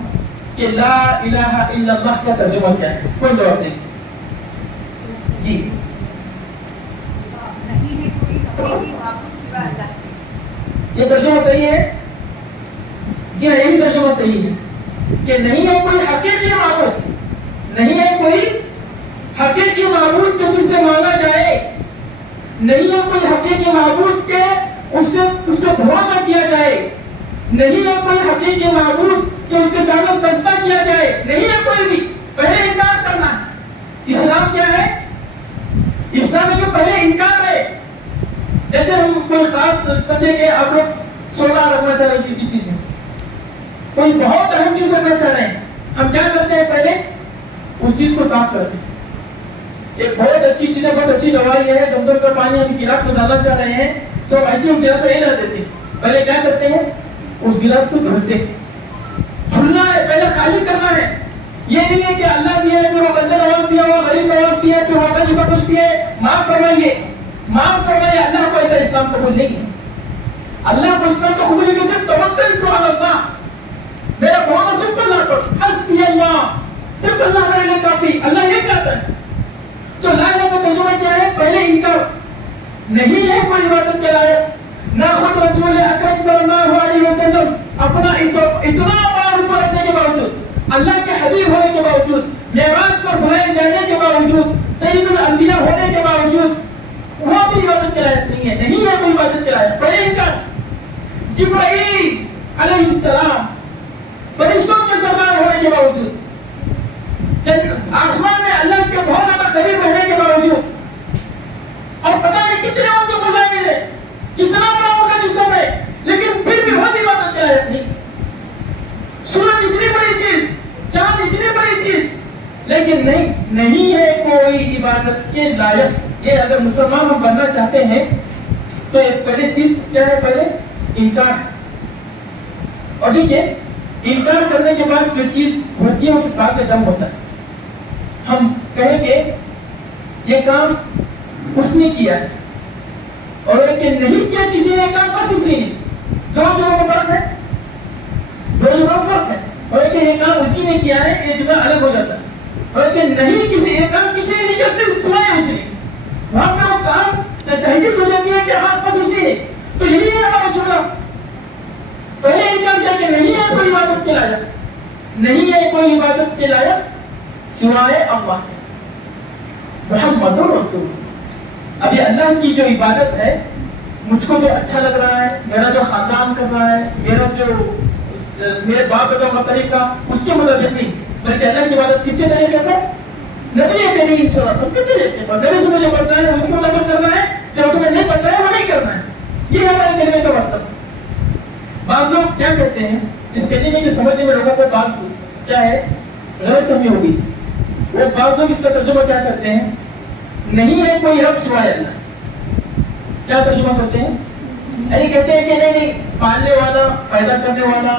کہ لا الہ الا اللہ کا ترجمہ کیا ہے؟ کون جواب دیں گے؟ جی یہ ترجمہ صحیح ہے؟ جی ہاں یہی ترجمہ صحیح ہے کہ نہیں ہے کوئی حقیقی معبود, نہیں ہے کوئی حقیقی معبود کہ جس سے مانگا جائے, نہیں ہے کوئی حقیقی معبود کہ اس کو بھروسہ کیا جائے, نہیں ہے کوئی حقیقی معبود کہ اس کے سامنے سجدہ کیا جائے, نہیں ہے کوئی بھی. پہلے انکار کرنا ہے. اسلام کیا ہے؟ اسلام میں جو پہلے انکار ہے. جیسے ہم کوئی خاص سمجھے کہ آپ لوگ سونا رکھنا چاہ رہے ہیں کسی چیز میں, کوئی بہت اہم چیز رکھنا چاہ رہے ہیں, ہم کیا کرتے ہیں؟ پہلے اس چیز کو صاف کرتے ہیں. ایک بہت اچھی چیز ہے, بہت اچھی دوائی ہے, زمزم کا پانی ہم گلاس میں ڈالنا چاہ رہے ہیں تو ایسے اس گلاس میں نہیں ڈال دیتے. پہلے کیا کرتے ہیں؟ اس گلاس کو دھلتے ہیں. دھلنا ہے, پہلے خالی کرنا ہے. یہ نہیں ہے کہ اللہ بھی ہے پھر وہ بندہ نواز بھی ہے, وہ غریب نواز بھی ہے, پھر وہ غریب بخش بھی ہے, معاف فرمائیے, معاف فرمائیے. اللہ کو ایسا اسلام قبول نہیں ہے. اللہ کو اسلام کو قبول نہیں, صرف توکل تو اللہ, میرا بہت صرف اللہ پر, حسبی اللہ, صرف اللہ میرے لیے کافی. اللہ یہ چاہتا ہے. تو لا الہ کا ترجمہ کیا ہے؟ پہلے انکار, نہیں ہے کوئی عبادت کے لائق. نہ خود رسول اکرم صلی اللہ علیہ وسلم اپنا اتنا بار اوپر رکھنے کے باوجود, اللہ کے حبیب ہونے کے باوجود, معراج پر بلائے جانے کے باوجود, سید الانبیاء ہونے کے باوجود وہ بھی عبادت کے لائق نہیں ہے. نہیں ہے کوئی عبادت کے لائق. پہلے انکار. جبرائیل علیہ السلام فرشتوں کے سردار ہونے کے باوجود, آسمان میں اللہ کے بہت زیادہ قریب رہنے کے باوجود, اور پتہ نہیں کتنے ان کے مظاہر ہے, کتنا بڑا ان کا جسم ہے, لیکن پھر بھی وہ عبادت کے لائق نہیں. سورج اتنی بڑی چیز, چاند اتنی بڑی چیز, لیکن نہیں ہے کوئی عبادت کے لائق. یہ اگر مسلمان ہم بننا چاہتے ہیں تو ایک پہلی چیز کیا ہے؟ پہلے انکار. اور دیکھیے انکار کرنے کے بعد جو چیز ہوتی ہے اس کے بعد میں دم ہوتا ہے. ہم کہیں گے یہ کام اس نے کیا ہے, اور ایک نہیں کیا کسی نے کام بس اسی نے, دونوں جگہوں میں فرق ہے, دونوں جگہوں میں فرق ہے. اور ایک یہ کام اسی نے کیا ہے, یہ جملہ الگ ہو جاتا ہے. اور ایک نہیں کسی یہ کام کسی نے نہیں کیا, صرف سنایا اسی نے, وہاں پہ وہ کام تحقیق ہو جاتی ہے کہ ہاں بس اسی نے. تو یہی ہے ہمارا جملہ. پہلے انکار کیا کہ نہیں ہے کوئی عبادت کے لائق, نہیں ہے کوئی عبادت کے لائق سوائے اللہ, محمد رسول. اب یہ اللہ کی جو عبادت ہے مجھ کو جو اچھا لگ رہا ہے, میرا جو خاندان کر رہا ہے, میرے باپ کا طریقہ اس کے مطابق نہیں, بلکہ اللہ کی عبادت کس کے طریقے پر, نبی کریم صلی اللہ علیہ وسلم کے طریقے پر, نبی سے مجھے پڑھنا ہے اس کے مطابق کرنا ہے, جو اس میں نہیں پڑھنا ہے وہ نہیں کرنا ہے. یہ ہمارے کلمے کا مطلب. بعض لوگ کیا کہتے ہیں اس کلمے کے سمجھنے میں لوگوں کو بعض کیا ہے غلط فہمی ہوگی. وہ بعض لوگ اس کا ترجمہ کیا کرتے ہیں, نہیں ہے کوئی رب سوائے اللہ. کیا ترجمہ کرتے ہیں, یعنی کہتے ہیں کہ نہیں پالنے والا, پیدا کرنے والا,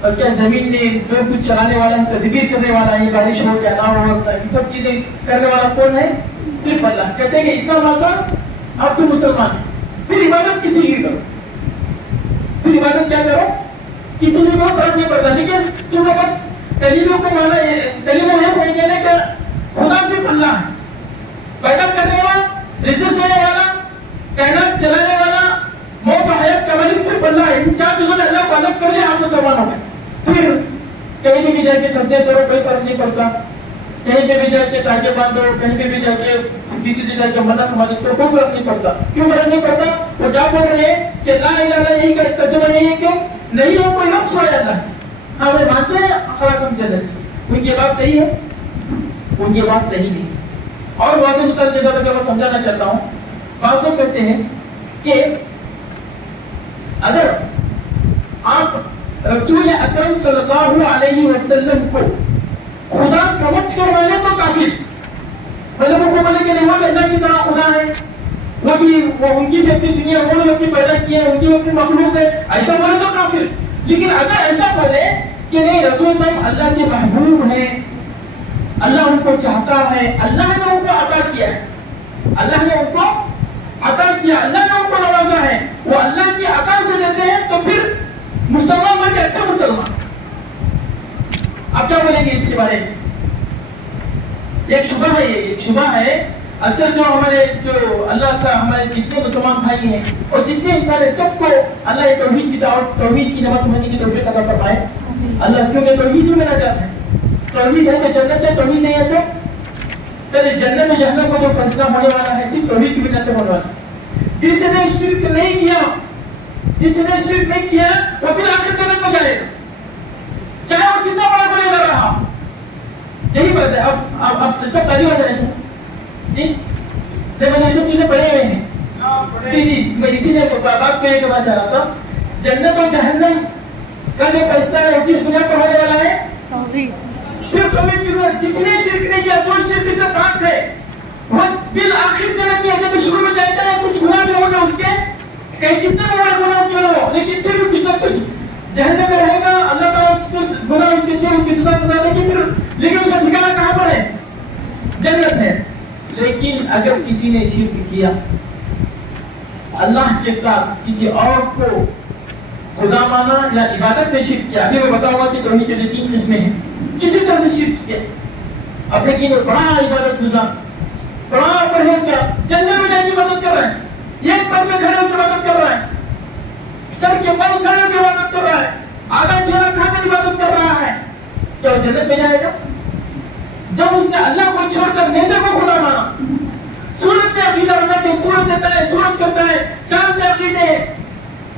اور کیا زمین میں جو کچھ چلانے والا ہے, تدبیر کرنے والا ہے, بارش ہو کیا نہ ہو, ان سب چیزیں کرنے والا کون ہے, صرف اللہ. کہتے ہیں کہ اتنا مانگا اب تم مسلمان ہے, پھر عبادت کسی کی کرو, پھر عبادت کیا کرو کسی بھی کو فرق نہیں پڑتا. لیکن تم نے بس کلیموں کو مانا, کلیموں یہ صحیح کہنا کہ خدا صرف اللہ ہے, پیدا کرنے والا, رزق دینے والا, کائنات چلانے والا, موت و حیات کا مالک صرف اللہ ہے. ان چار چیزوں نے اللہ کو الگ کر لیا, آپ مسلمان ہو گئے. پھر کہیں بھی جا کے سجدے کرو کوئی فرق نہیں پڑتا, کہیں پہ بھی جا کے تاکہ باندھو, کہیں پہ بھی جا کے کسی سے جا کے منع سماجھ کرو, کوئی فرق نہیں پڑتا. کیوں فرق نہیں پڑتا؟ وہ کیا بول رہے ہیں کہ لا الہ الا یہی کا ترجمہ یہی ہے کہ نہیں ہے کوئی رب سوائے اللہ. ہاں وہ مانتے ہیں, خلاص ہم چل رہے ہیں. ان کی بات صحیح ہے, ان کی بات صحیح نہیں. اور واضح مثال کے ساتھ میں سمجھانا چاہتا ہوں. بعض لوگ کہتے ہیں کہ اگر آپ رسول اکرم صلی اللہ علیہ وسلم کو خدا سمجھ کر مانے تو کافر, مطلب وہ بولے کہ نہیں وہ اللہ کی طرح خدا ہے, وہ ان کی بھی اپنی دنیا, انہوں نے اپنی پیدا کی ہے, ان کی اپنی مخلوق ہے, ایسا بولے تو کافر. لیکن اگر ایسا بولے کہ نہیں رسول صاحب اللہ کے محبوب ہیں, اللہ ان کو چاہتا ہے, اللہ نے ان کو عطا کیا ہے, اللہ نے ان کو عطا کیا, اللہ نے ان کو نوازا ہے, وہ اللہ کی عطا سے دیتے ہیں, تو پھر مسلمان بن کے اچھا مسلمان. آپ کیا بولیں گے اس کے بارے میں؟ ایک شبہ ہے, یہ ایک شبہ ہے. اصل جو ہمارے جو اللہ سے ہمارے جتنے مسلمان بھائی ہیں اور جتنے انسان ہیں سب کو اللہ توحید کی دعوت, توحید کی نماز سمجھنے کی توفیق عطا فرمائے. اللہ کیونکہ توحید میں نجات ہے, توحید ہے تو جنت ہے, توحید نہیں ہے تو جنت و جہنم کو جو فیصلہ ہونے والا ہے صرف توحید کی بنا پہ ہونے والا. جس نے شرک نہیں کیا, جس نے شرک نہیں کیا وہ پھر آخر جنت میں جائے گا, چاہے وہ کتنا بڑا بنے گا رہا. یہی بات ہے. اب سب تعلیم ہے جی, میں نے سب چیزیں پڑھے ہوئے ہیں جی جی, میں اسی لیے بات کرنا چاہ رہا تھا. جنت اور جہنم کا جو فیصلہ ہے وہ کس بنا پر ہونے والا ہے؟ صرف توحید کی بنا. جس نے شرک نہیں کیا, جو شرک سے پاک ہے, وہ بالآخر جنت میں جب شروع میں جاتا ہے کچھ گناہ بھی ہوگا اس کے, کہیں کتنے بڑے گناہ کیوں نہ ہو, لیکن پھر بھی کچھ نہ کچھ جہنم میں رہے گا. اللہ تعالیٰ گناہ اس کے کیا اس کی سزا دے گی پھر, لیکن اس کا ٹھکانہ کہاں پر ہے؟ جنت ہے. لیکن اگر کسی نے شرک کیا, اللہ کے ساتھ کسی اور کو خدا مانا یا عبادت میں شرک کیا, ابھی میں بتاؤں گا کہ توحید کے جو 3 قسمیں ہیں, کسی طرح سے شرک کیا, اپنے کی بڑا عبادت گزار, بڑا پرہیز کا, جنت میں جا کے عبادت کر رہا ہے, ایک پر میں کھڑے ہو کے عبادت کر رہا ہے, سر کے بل کھڑے ہو کے عبادت کر رہا ہے, آدھا چولا کھا کر عبادت کر رہا ہے, تو جنت میں جائے گا. جب اس نے اللہ کو چھوڑ کر نیچر کو خدا مانا, سورج پہ عقیدہ رکھا کہ سورج دیتا ہے, سورج کرتا ہے, چاند پہ عقیدے ہے,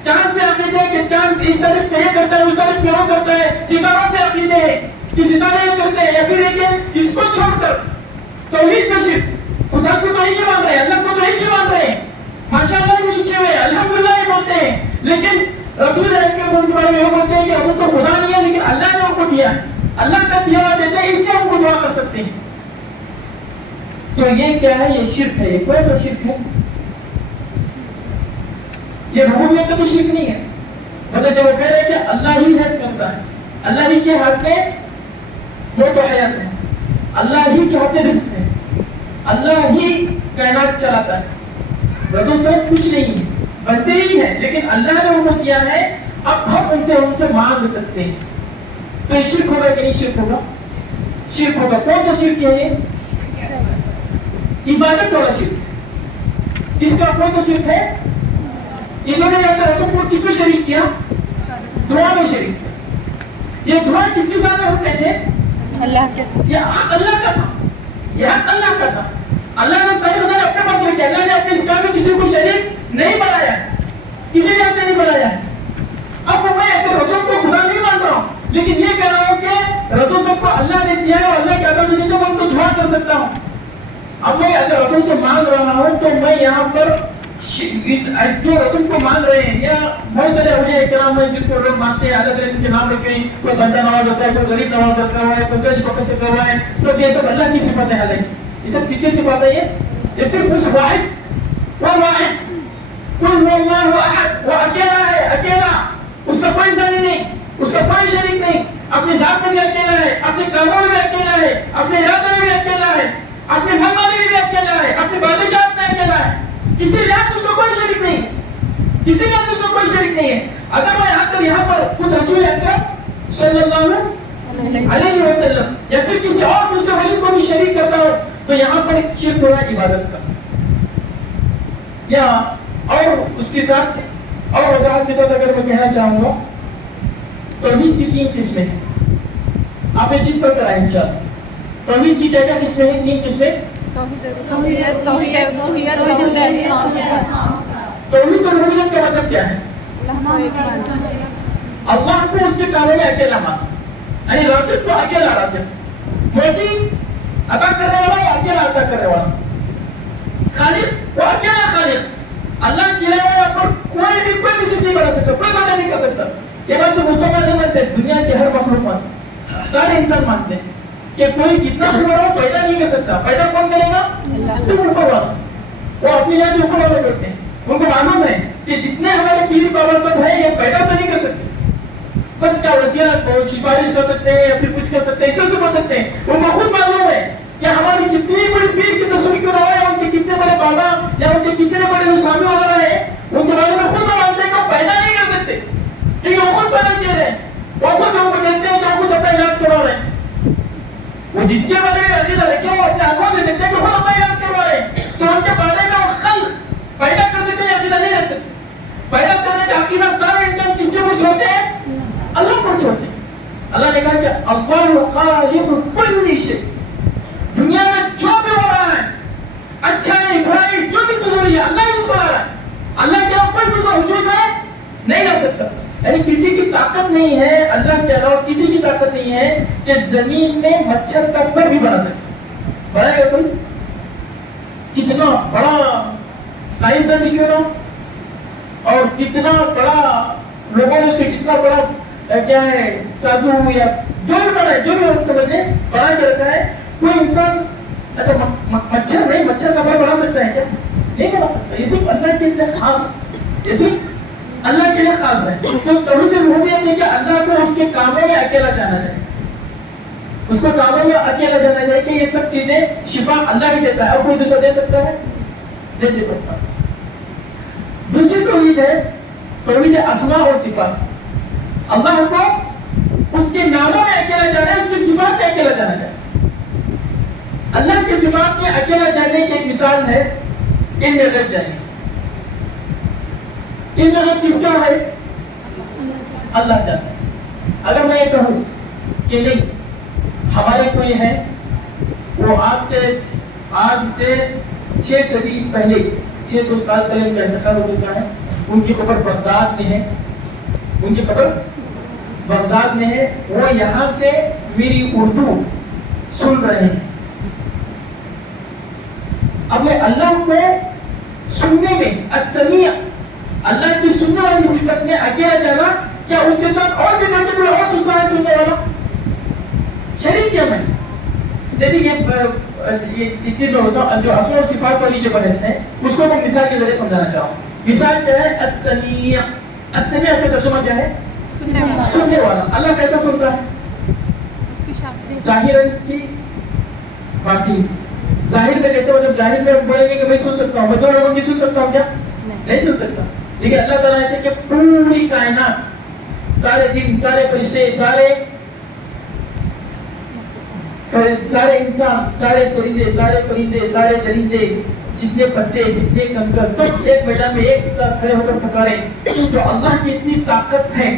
چاند پہ عقیدے کہ چاند اس طرف پہ کرتا ہے, اس طرف پہ کرتا ہے, ستاروں پہ عقیدے ہے کہ ستارے کرتے ہیں, یا پھر کہ اس کو چھوڑ کر توحید میں شرک, خدا کو تو ہی کے مان رہے ہیں, اللہ کو تو ہی کے مان رہے ہیں, ماشاءاللہ بھی لکھے ہوئے الحمدللہ یہ بولتے ہیں, لیکن رسول اللہ کے بارے میں یہ بولتے ہیں کہ رسول تو خدا نہیں ہے لیکن اللہ نے ان کو دیا, اللہ کا دیا ہوا دیتے ہیں, اس لیے ہم کو دعا کر سکتے ہیں. تو یہ کیا ہے؟ یہ شرک ہے. یہ کون سا شرک ہے؟ یہ ربوبیت کا تو شرک نہیں ہے. مطلب جب وہ کہہ رہے ہیں کہ اللہ ہی ہے کرتا ہے, اللہ ہی کے ہاتھ میں موت و حیات ہے, اللہ ہی کے ہاتھ میں رزق ہے, اللہ ہی کائنات چلاتا ہے, رسول صاحب کچھ نہیں ہے, بندے ہی ہیں, لیکن اللہ نے ان کو کیا ہے, اب ہم ان سے مانگ سکتے ہیں. تو یہ شرک ہوگا کہ نہیں شرک ہوگا؟ شرک ہوگا. کون سا شرک ہے یہ؟ عبادت والا شرک. اس کا کون سا شرک ہے؟ انہوں نے رسول کو کس میں شریک کیا؟ دعا میں شریک کیا. یہ دعا کس کے سامنے ہوتے تھے؟ اللہ کے ساتھ. یہ حق اللہ کا تھا, یہ حق اللہ کا تھا. اللہ نے ساری خزانے اپنے پاس رکھے. اللہ نے اپنے اس کام میں کسی کو شریک نہیں بنایا, کسی نے ایسے نہیں بنایا. اب میں اگر رسول کو خدا نہیں مان رہا ہوں, لیکن یہ کہہ رہا ہوں کہ رسول سب کو اللہ نے دیا ہے اور اللہ کے عطا سے دیتے میں ان کو دعا کر سکتا ہوں. اب میں اگر رسول سے مانگ رہا ہوں تو میں یہاں پر اس جو رسول کو مان رہے ہیں, یا بہت سارے اولیاء کرام ہیں جن کو لوگ مانتے ہیں, الگ الگ ان کے نام رکھے ہیں, کوئی بندہ نواز ہوتا ہے, کوئی غریب نواز رکھا ہوا ہے, کوئی گرج بکر سے ہوا ہے, سب یہ سب اللہ کی صفت ہے. حالانکہ یہ سب کس کی صفات ہے؟ یہ صرف اس واحد وہ واحد قل هو الله احد, وہ اکیلا ہے, اکیلا, اس کا کوئی ثانی نہیں, اس کا کوئی شریک نہیں, اپنی ذات میں بھی اکیلا ہے, اپنے کاموں میں بھی اکیلا ہے, اپنے ارادے میں بھی اکیلا ہے, اپنے من والے میں بھی اکیلا ہے, اپنی بادشاہت میں اکیلا ہے. کسی لحاظ سے کوئی شریک نہیں, کسی لحاظ سے کوئی شریک نہیں ہے. اگر میں یہاں پر خود رسول اکرم صلی اللہ علیہ وسلم یا پھر کسی اور دوسرے ولی کو بھی شریک کرتا ہوں تو یہاں پر ایک شرک ہو رہا ہے عبادت کا. یا اور اس کے ساتھ اور وضاحت کے ساتھ اگر میں کہنا چاہوں گا, توحید کی 3 قسمیں ہیں. آپ یہ چیز پر کرائیں انشاءاللہ. توحید کی کیا کیا قسمیں ہیں؟ 3 قسمیں. توحید اور ربوبیت کا مطلب کیا ہے؟ اللہ کو اس کے کاموں میں اکیلا ماننا, یعنی رازق کو اکیلا رازق, معطی عطا کرنے والا اکیلا عطا کرنے والا, خالق وہ اکیلا خالق. اللہ کے علاوہ پر کوئی بھی چیز نہیں بنا سکتا, کوئی معنی نہیں کر سکتا. یہ بات سے مسلمان نہیں مانتے, دنیا کے ہر مخلوق مانتے, سارے انسان مانتے ہیں کہ کوئی کتنا بھی بڑا پیدا نہیں کر سکتا. پیدا کون کرے گا؟ صرف اوپر والا. وہ اپنی جگہ سے اوپر والے کرتے ہیں. ان کو معلوم ہے کہ جتنے ہمارے پیر بابا سب ہیں یہ پیدا تو نہیں کر سکتے, بس کیا وسیلہ سفارش کر سکتے ہیں یا پھر کچھ کر سکتے ہیں, اس سے کر سکتے ہیں. ان کو خود معلوم ہے کہ ہماری کتنی بڑی پیر کی تصویر کیوں نہ ہو, یا ان کے کتنے بڑے بابا یا ان کے کتنے بڑے سوامی وغیرہ ہیں, ان کے بارے میں خود مانتے ہیں کہ وہ پیدا نہیں کر سکتے, کیونکہ وہ خود پیدا کر رہے ہیں, وہ خود لوگوں کو دیکھتے ہیں کہ وہ خود اپنا علاج کروا رہے ہیں. وہ جس کے بارے میں عقیدہ رکھے وہ اپنے آنکھوں سے دیکھتے ہیں کہ خود اپنا علاج کروا رہے ہیں, تو ان کے بارے میں وہ خلق پیدا کر سکتے ہیں, عقیدہ نہیں رکھ سکتے. پیدا کرنے کا عقیدہ سارے انسان کس کے اوپر چھوڑتے ہیں؟ اللہ پر چھوڑتے ہیں. اللہ نے کہا کہ اللہ خالق کل شیء, دنیا میں جو بھی ہو رہا ہے, اچھائی برائی جو بھی چیز ہو رہی ہے, اللہ ہی اس کو لا رہا ہے. اللہ کے علاوہ کوئی دوسرا وجود میں نہیں رہ سکتا. یعنی کسی کی طاقت نہیں ہے, اللہ کے علاوہ کسی کی طاقت نہیں ہے کہ زمین میں مچھر کا پر بھی بنا سکے. بنائے گا کوئی؟ کتنا بڑا سائنسدان بھی کیوں نہ, اور کتنا بڑا لوگوں نے اس کے کتنا بڑا کیا ہے سادھو یا جو بھی بنا ہے, جو بھی سمجھیں بنا کے رکھا ہے, کوئی انسان ایسا مچھر نہیں, مچھر کا پر بنا سکتا ہے کیا؟ نہیں بنا سکتا. یہ صرف اللہ کے لیے خاص, یہ صرف اللہ کے لیے خاص ہے. تو توحید ربوبیت ہے کہ اللہ کو اس کے کاموں میں اکیلا جانا جائے, اس کو کاموں میں اکیلا جانا جائے کہ یہ سب چیزیں شفا اللہ ہی دیتا ہے, اور کوئی دوسرا دے سکتا ہے؟ نہیں دے سکتا. دوسری توحید ہے توحید اسماء اور صفات. اللہ کو اس کے ناموں میں اکیلا جانا ہے, اس کی صفات میں اکیلا جانا جائے. اللہ کے صفات میں اکیلا جاننے کی ایک مثال ہے علم غیب جاننے. علم غیب کس کا ہے؟ اللہ جانتا ہے. اگر میں یہ کہوں کہ نہیں ہمارے کوئی ہے, وہ آج سے 6 صدی پہلے, 600 سال پہلے ان کا انتقال ہو چکا ہے, ان کی خبر بغداد میں ہے, ان کی خبر بغداد میں ہے, وہ یہاں سے میری اردو سن رہے ہیں. اب میں اللہ کو سننے میں السمیع, اللہ کی سننے والی صفت میں اکیلا جانا, کیا اس کے ساتھ اور بھی باتیں کوئی اور دوسرا ہے سننے والا شریک کیا؟ میں دیکھیے یہ چیز میں ہوتا ہوں, جو اسماء و صفات والی جو بحث ہے اس کو میں مثال کے ذریعے سمجھانا چاہوں. مثال کیا ہے؟ السمیع. السمیع کا ترجمہ کیا ہے؟ سننے والا. اللہ کیسا سنتا ہے؟ ظاہراً کی باطن. ظاہر میں کیسے, مطلب ظاہر میں بولیں گے کہ میں سن سکتا ہوں, میں 2 لوگوں کی سن سکتا ہوں کیا؟ نہیں سن سکتا. لیکن اللہ تعالیٰ ایسے کہ پوری کائنات, سارے جن, سارے فرشتے, سارے انسان, سارے چرندے, سارے پرندے, سارے درندے, جتنے پتے, جتنے کنکر, سب ایک میدان میں ایک ساتھ کھڑے ہو کر پکارے. تو اللہ کی اتنی طاقت ہے,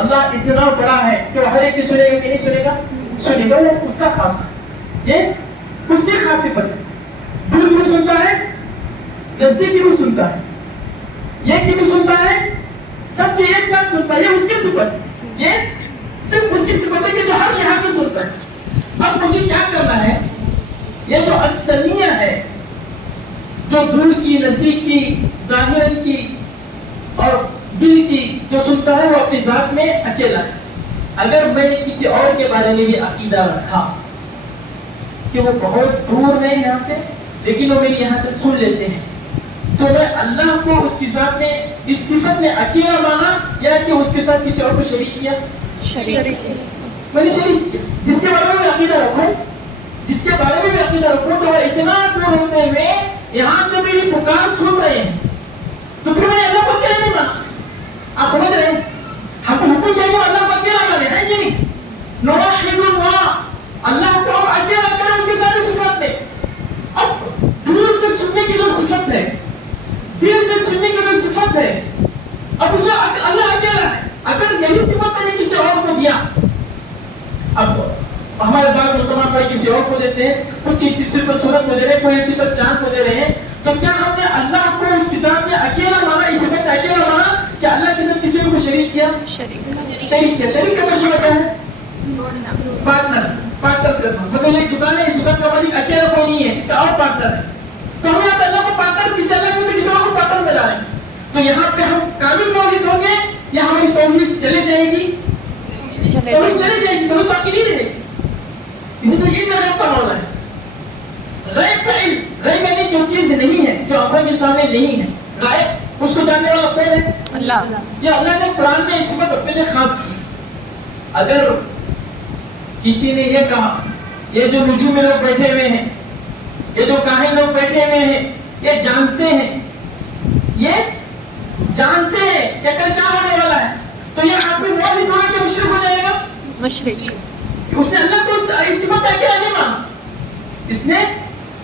اللہ اتنا بڑا ہے کہ وہ ہر ایک کی سنے گا کہ نہیں سنے گا؟ سنے گا. وہ اس کا خاص ہے, یہ اس کی خاص صفت ہے. دور کی بھی سنتا ہے, نزدیک کی بھی سنتا ہے, یہ کی بھی سنتا ہے, سب کے ایک ساتھ سنتا ہے. یہ اس کی صفت ہے, یہ صرف اس کی صفت ہے کہ جو ہر لحاظ سے سنتا ہے. اب مجھے کیا کرنا ہے, یہ جو السمیع ہے, جو دور کی, نزدیک کی, ظاہر کی اور دل کی جو سنتا ہے, وہ اپنی ذات میں اکیلا ہے. اگر میں نے کسی اور کے بارے میں بھی عقیدہ رکھا کہ وہ بہت دور ہے یہاں سے, لیکن وہ میری یہاں سے سن لیتے ہیں, تو میں اللہ کو اس کی ذات میں, اس صفت میں اکیلا مانا, یا کہ اس کے ساتھ کسی اور کو شریک کیا؟ میں نے شریک کیا. جس کے بارے میں عقیدہ رکھوں, جس کے بارے میں عقیدہ رکھوں, تو وہ اتنا دور ہوتے ہوئے یہاں سے میری پکار سن رہے ہیں, تو پھر میں اللہ کو اکیلا نہیں مانا. آپ سمجھ رہے ہیں؟ ہم کو حکم دیا کہ اللہ کو اکیلا مانے, ہے کہ نہیں؟ نوحد اللہ, اللہ کو ہم اکیلا کریں اس کے سارے صفات میں. اب دور سے سننے کی جو صفت ہے, دل سے سننے کی جو صفت ہے, اب اس میں اللہ اکیلا ہے. اگر یہی صفت میں نے کسی اور کو دیا, اب ہمارے بعض مسلمان بھائی کسی اور کو دیتے ہیں, کچھ چیز صفت صورت کو دے رہے ہیں, کوئی صفت چاند کو دے رہے ہیں, تو کیا ہم نے اللہ کو اس کی ذات میں اکیلا مانا, اس صفت میں اکیلا مانا, کہ اللہ کے ساتھ کسی اور کو شریک کیا؟ شریک کیا. شریک کا ترجمہ کیا ہے؟ پارٹنر. پارٹنر کرنا مطلب ایک دکان ہے, اس دکان کا مالک اکیلا کوئی نہیں ہے, اس کا اور پارٹنر ہے. تو ہم یہاں پہ اللہ کو پارٹنر, کسی اللہ کے کسی اور کو پارٹنر میں لا رہے ہیں. تو یہاں پہ ہم کامل توحید ہوں گے یا ہماری توحید چلے جائے گی؟ توحید چلے جائے گی, توحید باقی نہیں رہے گی. اسی طرح علم غیب کا معاملہ ہے. غیب کا علم, غیب یعنی جو چیز نہیں ہے, جو آنکھوں کے سامنے نہیں ہے, غائب, اس کو جاننے والا کون ہے؟ اللہ. یہ اللہ نے قرآن میں صفت اپنے لیے خاص کی. اگر کسی نے یہ کہا, یہ جو نجوم میں لوگ بیٹھے ہوئے ہیں, یہ جو کاہن لوگ بیٹھے ہوئے ہیں, یہ جانتے ہیں, یہ جانتے ہیں کہ کل کیا ہونے والا ہے, تو یہ آدمی موحد ہونے کے مشرک ہو جائے گا. مشرک. اس نے اللہ کو اس صفت کا کیا نہیں مانا. اس نے,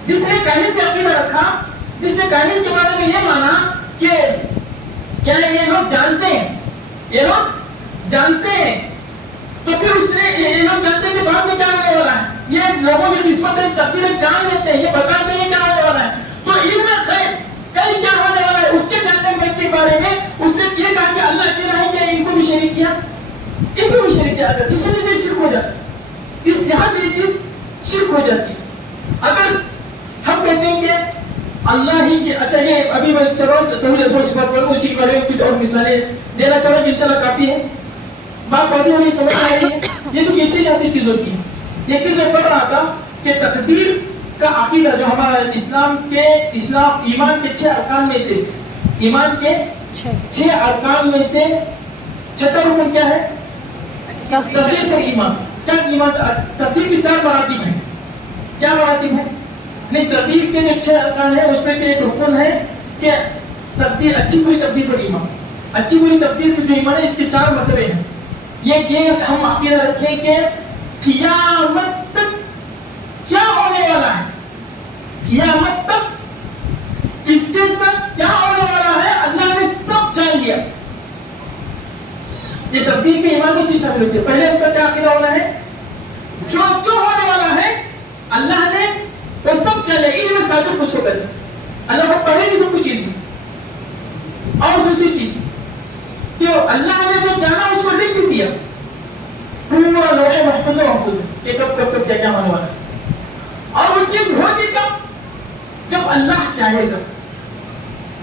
جس نے کاہن پہ عقیدہ رکھا, جس نے کاہن کے بارے میں یہ مانا کہ کیا یہ لوگ جانتے ہیں, یہ لوگ جانتے ہیں, تو پھر اس نے یہ لوگ جانتے ہیں کہ بعد میں کیا ہونے والا ہے, یہ لوگوں کی نسبت ہے, تقدیریں جان لیتے ہیں, یہ بتاتے ہیں کیا ہونے والا ہے. تو علم غیب, کل کیا ہونے والا ہے اس کے جاننے کے بارے میں اس نے یہ کہا کہ اللہ اکیلا ہے, کیا ان کو بھی شریک کیا؟ ان کو بھی شریک کیا. اگر اس وجہ سے شرک ہو جاتا ہے, اس لحاظ سے یہ چیز شرک ہو جاتی ہے. اگر ہم کہتے ہیں کہ اللہ ہی کے, اچھا یہ ابھی میں چلو توحید اسماء و صفات کروں, اسی کے بارے میں کچھ اور مثالیں دینا چاہوں گا, انشاءاللہ کافی ہے. بات واضح ہونی سمجھ آ رہی ہے. یہ تو کسی لحاظ سے چیز ہوتی ہے. یہ چیز میں پڑھ رہا تھا کہ تقدیر کا عقیدہ جو ہمارا اسلام ایمان کے 6 ارکان میں سے, ایمان کے 6 ارکان میں سے چھٹا رکن کیا ہے؟ تقدیر پر ایمان. کیا ایمان؟ تقدیر کی 4 مراتب ہیں. کیا مراتب ہیں؟ نہیں, تقدیر کے جو 6 ارکان ہیں اس میں سے ایک رکن ہے کہ تقدیر, اچھی بری تقدیر پر ایمان. اچھی بری تقدیر پر جو ایمان ہے, اس کے 4 مرتبے ہیں. یہ ہم عقیدہ رکھیں کہ قیامت تک کیا ہونے والا ہے, قیامت تک کس کے ساتھ کیا ہونے والا ہے, اللہ نے سب جان لیا. یہ تقدیر کے ایمان کی چیز شامل ہوتی ہے. پہلے ان کا کیا عقیدہ ہونا ہے, جو ہونے والا ہے اللہ نے وہ سب جان لیا, علم سابق اس کو کر دیا. اللہ کو پہلے ہی سب کچھ علم. اور دوسری چیز کہ اللہ نے جو جانا اس کو لکھ بھی دیا, پورا لوح محفوظ ہے کہ کب کیا ہونے والا ہے. اور وہ چیز ہوگی کب, جب اللہ چاہے گا.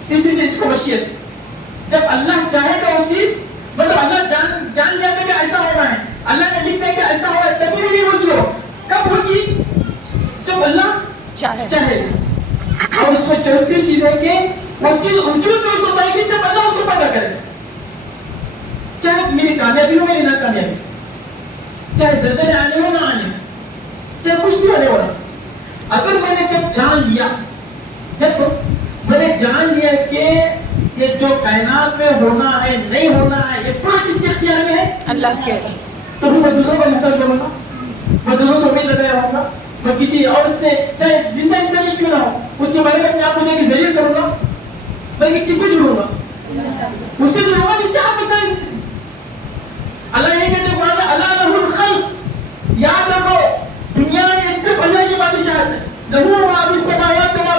تیسری چیز کو مشیت, جب اللہ چاہے گا وہ چیز, مطلب اللہ جان لیا کہ ایسا ہونا ہے, اللہ نے لکھ دیا کہ ایسا ہونا ہے, تبھی بھی نہیں ہوگی. ہو کب ہوگی, جب اللہ چاہے. اور اس میں چوتھی چیز ہے کہ وہ چیز وجود میں اس پائے گی جب اللہ اس کو پیدا کرے. چاہے میری کامیابی ہو میری ناکامیابی, چاہے زلزلے آنے ہو نہ آنے, چاہے کچھ بھی ہونے والا, اگر میں نے جب میں نے جان لیا کہ یہ جو کائنات میں ہونا ہے نہیں ہونا ہے, یہ پورا کس کے اختیار میں ہے, اللہ کے, تو میں دوسروں کا محتاج ہوں گا, میں دوسروں سے امید لگایا ہوں گا, میں کسی اور سے چاہے زندہ انسان ہی کیوں نہ ہو اس کے بارے میں اپنے آپ کو لے کے ذلیل کروں گا, بلکہ کس سے جڑوں گا, اس سے جڑوں گا جس کے آپ میں ساری. اللہ یہ کہتے ہیں قرآن میں اللہ لہ الخلق, یاد رکھو دنیا میں صرف اللہ کی بادشاہت ہے. لہو ما فی السماوات و ما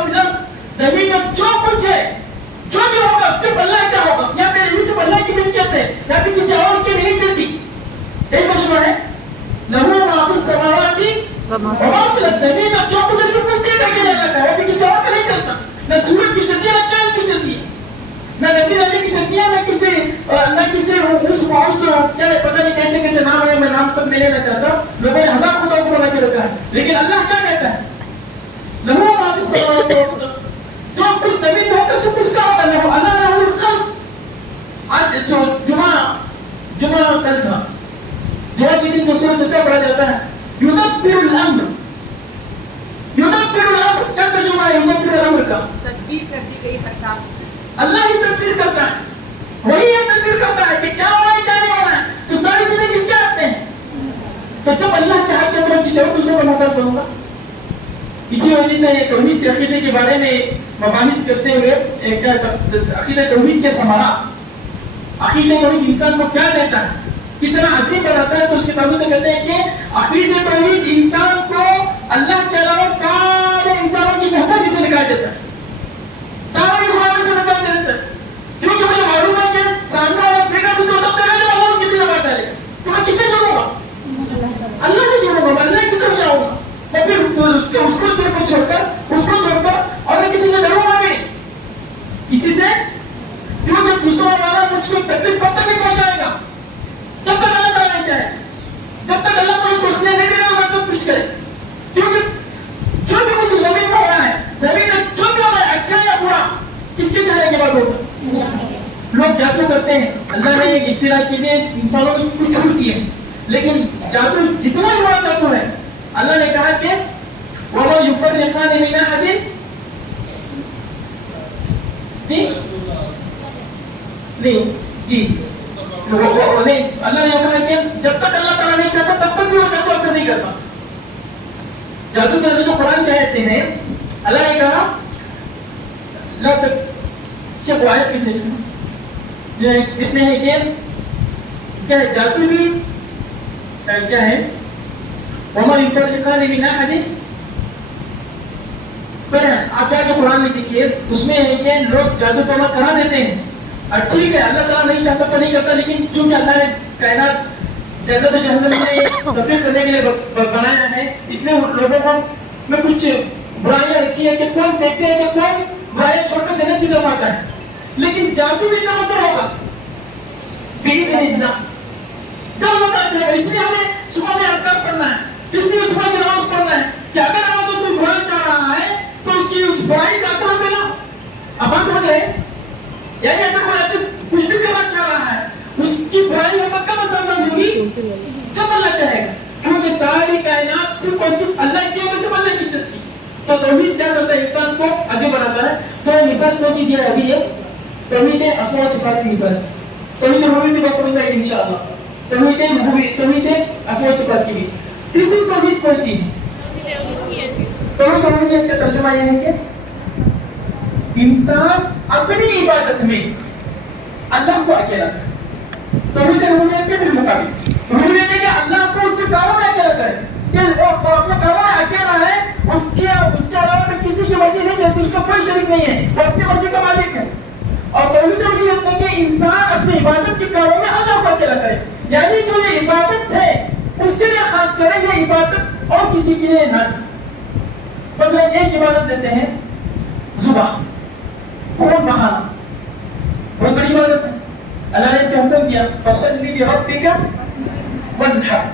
اس کیا پتہ نہیں کیسے کیسے نام ہے، میں نام سب نہیں لینا چاہتا، لوگوں نے ہزار خدا کو بنا کے رکھا ہے، لیکن اللہ کیا کہتا ہے؟ لہو ما فی السماوات والارض، جو کچھ زمین میں ہوتا ہے سب کچھ کا ہوتا ہے، لہو الا لہو الخلق۔ آج جمعہ کل تھا، جمعہ کے دن دوسرے سے کیا پڑھا جاتا ہے؟ یدبر الامر، یدبر الامر، کیا ترجمہ ہے یدبر الامر کا؟ تدبیر کر دی گئی ہر کام، اللہ ہی تدبیر کرتا ہے، وہی یہ تدبیر کرتا ہے کہ کیا ہو رہا ہے کیا نہیں ہو رہا ہے، تو ساری چیزیں کس کے ہاتھ میں ہیں؟ تو جب اللہ چاہے کہ میں کسی اور دوسرے کو محتاج بنوں گا۔ اسی وجہ سے یہ توحید کے عقیدے کے بارے میں مباحث کرتے ہوئے عقیدہ توحید کے ثمرہ، عقیدہ توحید انسان کو کیا دیتا ہے، کتنا عظیم بناتا ہے، تو اس کے تعلق سے کہتے ہیں کہ عقیدہ توحید انسان کو اللہ کے علاوہ سارے انسانوں کی محتاجی سے نکال دیتا ہے، سارے غلامی سے نکال دیتا ہے، کیونکہ مجھے معلوم ہے کہ سامنے والا دیکھا تو تب تک اللہ اس کی طرف آتا ہے، تو میں کس سے جڑوں گا؟ اللہ سے جڑوں گا، میں اللہ کی طرف جاؤں گا، میں پھر اس کو تیرے کو چھوڑ کر اور میں کسی سے ڈروں گا نہیں، کسی سے، کیونکہ دوسرا والا مجھ کو تکلیف کب تک نہیں پہنچائے گا؟ جب تک اللہ تعالیٰ نہیں چاہے، جب تک اللہ تعالیٰ کو اختیار نہیں دے گا میں سب کچھ کرے، کیونکہ جو بھی کچھ زمین میں ہو رہا ہے، زمین میں جو بھی ہو رہا ہے اچھا یا برا کس کے چاہنے کے بعد ہوگا؟ لوگ جادو کرتے ہیں، اللہ نے ایک ابتلا کے لیے انسانوں کو کچھ چھوٹ دی ہے، لیکن جادو جتنا بھی بڑا جادو ہے، اللہ نے کہا کہ وَمَا يُفَرِّقَانِ مِنْ أَحَدٍ، جی نہیں جی نہیں، اللہ نے کہا کہ جب تک اللہ تعالیٰ نہیں چاہتا تب تک بھی وہ جادو اثر نہیں کرتا۔ جادو کے اندر جو قرآن کہتے ہیں، اللہ نے کہا لا شیخ آیت کس نے جس میں ہے کہ کیا ہے جادو بھی کیا ہے وَمَا يُفَرِّقَانِ مِنْ أَحَدٍ، آپ جا کے قرآن میں دیکھیے، اس میں ہے کہ لوگ جادو ٹونا کرا دیتے ہیں، اور ٹھیک ہے اللہ تعالیٰ نہیں چاہتا تو نہیں کرتا، لیکن چونکہ اللہ نے کائنات جنت و جہنم میں تفریق کرنے کے لیے بنایا ہے، اس لیے لوگوں کو میں کچھ برائیاں رکھی ہے کہ کون دیکھتے ہیں کہ کون برائیاں چھوڑ کر جنت کی طرف آتا ہے، لیکن جادو بھی کب اثر ہوگا؟ بِإِذْنِ اللَّهِ، جب اللہ تعالیٰ چاہے گا۔ اس لیے ہمیں صبح میں اذکار پڑھنا ہے، اس لیے صبح کی نماز پڑھنا ہے کہ اگر ہمیں تو کوئی برائی چاہ رہا ہے تو اس کی اس برائی کا اثر ہم پہ نہ ہو۔ آپ بات سمجھ رہے ہیں؟ یعنی اگر کوئی آدمی کچھ بھی کرنا چاہ رہا ہے، اس کی برائی ہم پر کب اثر انداز ہوگی؟ جب اللہ چاہے گا، کیونکہ ساری کائنات صرف اور صرف اللہ کی وجہ سے اللہ کی چلتی ہے۔ تو توحید کیا کرتا ہے؟ انسان کو عجیب بناتا ہے۔ تو مثال کون سی دیا ہے ابھی؟ یہ توحید اسماء و صفات کی مثال، توحید ربوبیت کی بات سمجھ آئے گی انشاءاللہ، توحید ربوبیت، توحید اسماء و صفات کی بھی۔ تیسری توحید کون سی ہے؟ توحید ربوبیت کا ترجمہ یہ ہے کہ انسان اپنی عبادت میں اللہ کو اکیلا کرے۔ توحید ربوبیت کے بالمقابل ربوبیت ہے کہ اللہ کو اس کے کاموں میں اکیلا کرے، کہ وہ اپنے کاموں میں اکیلا ہے، اس کے علاوہ میں کسی کی مرضی نہیں چلتی، اس کا کوئی شریک نہیں ہے، وہ اپنی مرضی کا مالک ہے۔ اور توحید ربوبیت ہے کہ انسان اپنی عبادت کے کاموں میں اللہ کو اکیلا کرے، یعنی جو یہ عبادت ہے اس کے لیے خاص کرے، یہ عبادت اور کسی کے لیے نہ۔ مثلا ایک عبادت دیتے ہیں ذبح، خون بہانا، بہت بڑی عبادت ہے، اللہ نے اس کا حکم دیا فَصَلِّ لِرَبِّكَ وَانْحَرْ۔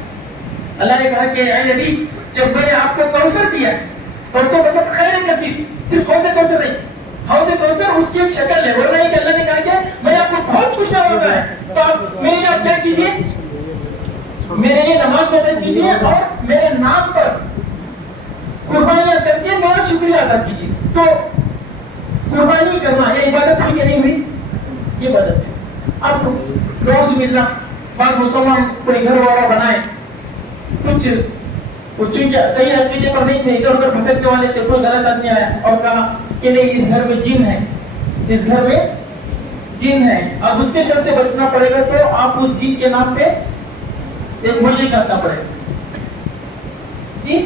اللہ نے کہا کہ اے نبی جب میں نے آپ کو کوثر دیا، کوثر مطلب خیر کثیر، صرف حوض کوثر نہیں، حوض کوثر اس کی ایک شکل ہے، ورنہ کہ اللہ نے کہا کہ میں نے آپ کو بہت کچھ نوازا ہے، تو آپ میرے لیے آپ کیا کیجیے، میرے لیے نماز ادا کیجیے اور میرے نام پر قربانیاں کر کے میرا شکریہ ادا کیجیے۔ تو قربانی کرنا یہ عبادت ہوئی کہ نہیں ہوئی؟ یہ عبادت ہے۔ اب نعوذ باللہ بعض مسلمان کوئی گھر والا بنائے، کچھ چونکہ صحیح عقیدے پر نہیں تھے، ادھر ادھر بھٹکنے والے تھے، کوئی غلط آدمی آیا اور کہا کہ نہیں اس گھر میں جن ہے، اس گھر میں جن ہے، اب اس کے شر سے بچنا پڑے گا، تو آپ اس جن کے نام پہ ایک مرغی کرنا پڑے گا جی۔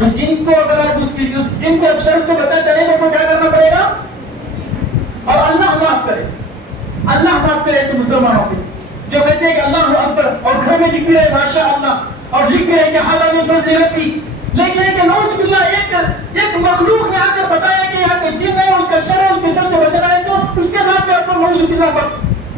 اس جن کو اگر آپ اس جن سے شر سے بچنا چاہیں تو آپ کو کیا کرنا پڑے گا؟ اور اللہ معاف کرے، اللہ معاف کرے ایسے مسلمانوں پہ جو کہتے ہیں کہ اللہ اکبر اور گھر میں لکھ بھی رہے ماشاء اللہ اور لکھ بھی رہے کہ حالا من فضل ربی، لیکن ہے کہ نعوذ باللہ ایک مخلوق نے آ کر بتایا کہ یہاں پہ جن ہے، اس کا شر ہے، اس کے شر سے بچنا ہے، تو اس کے نام پہ آپ کو نعوذ باللہ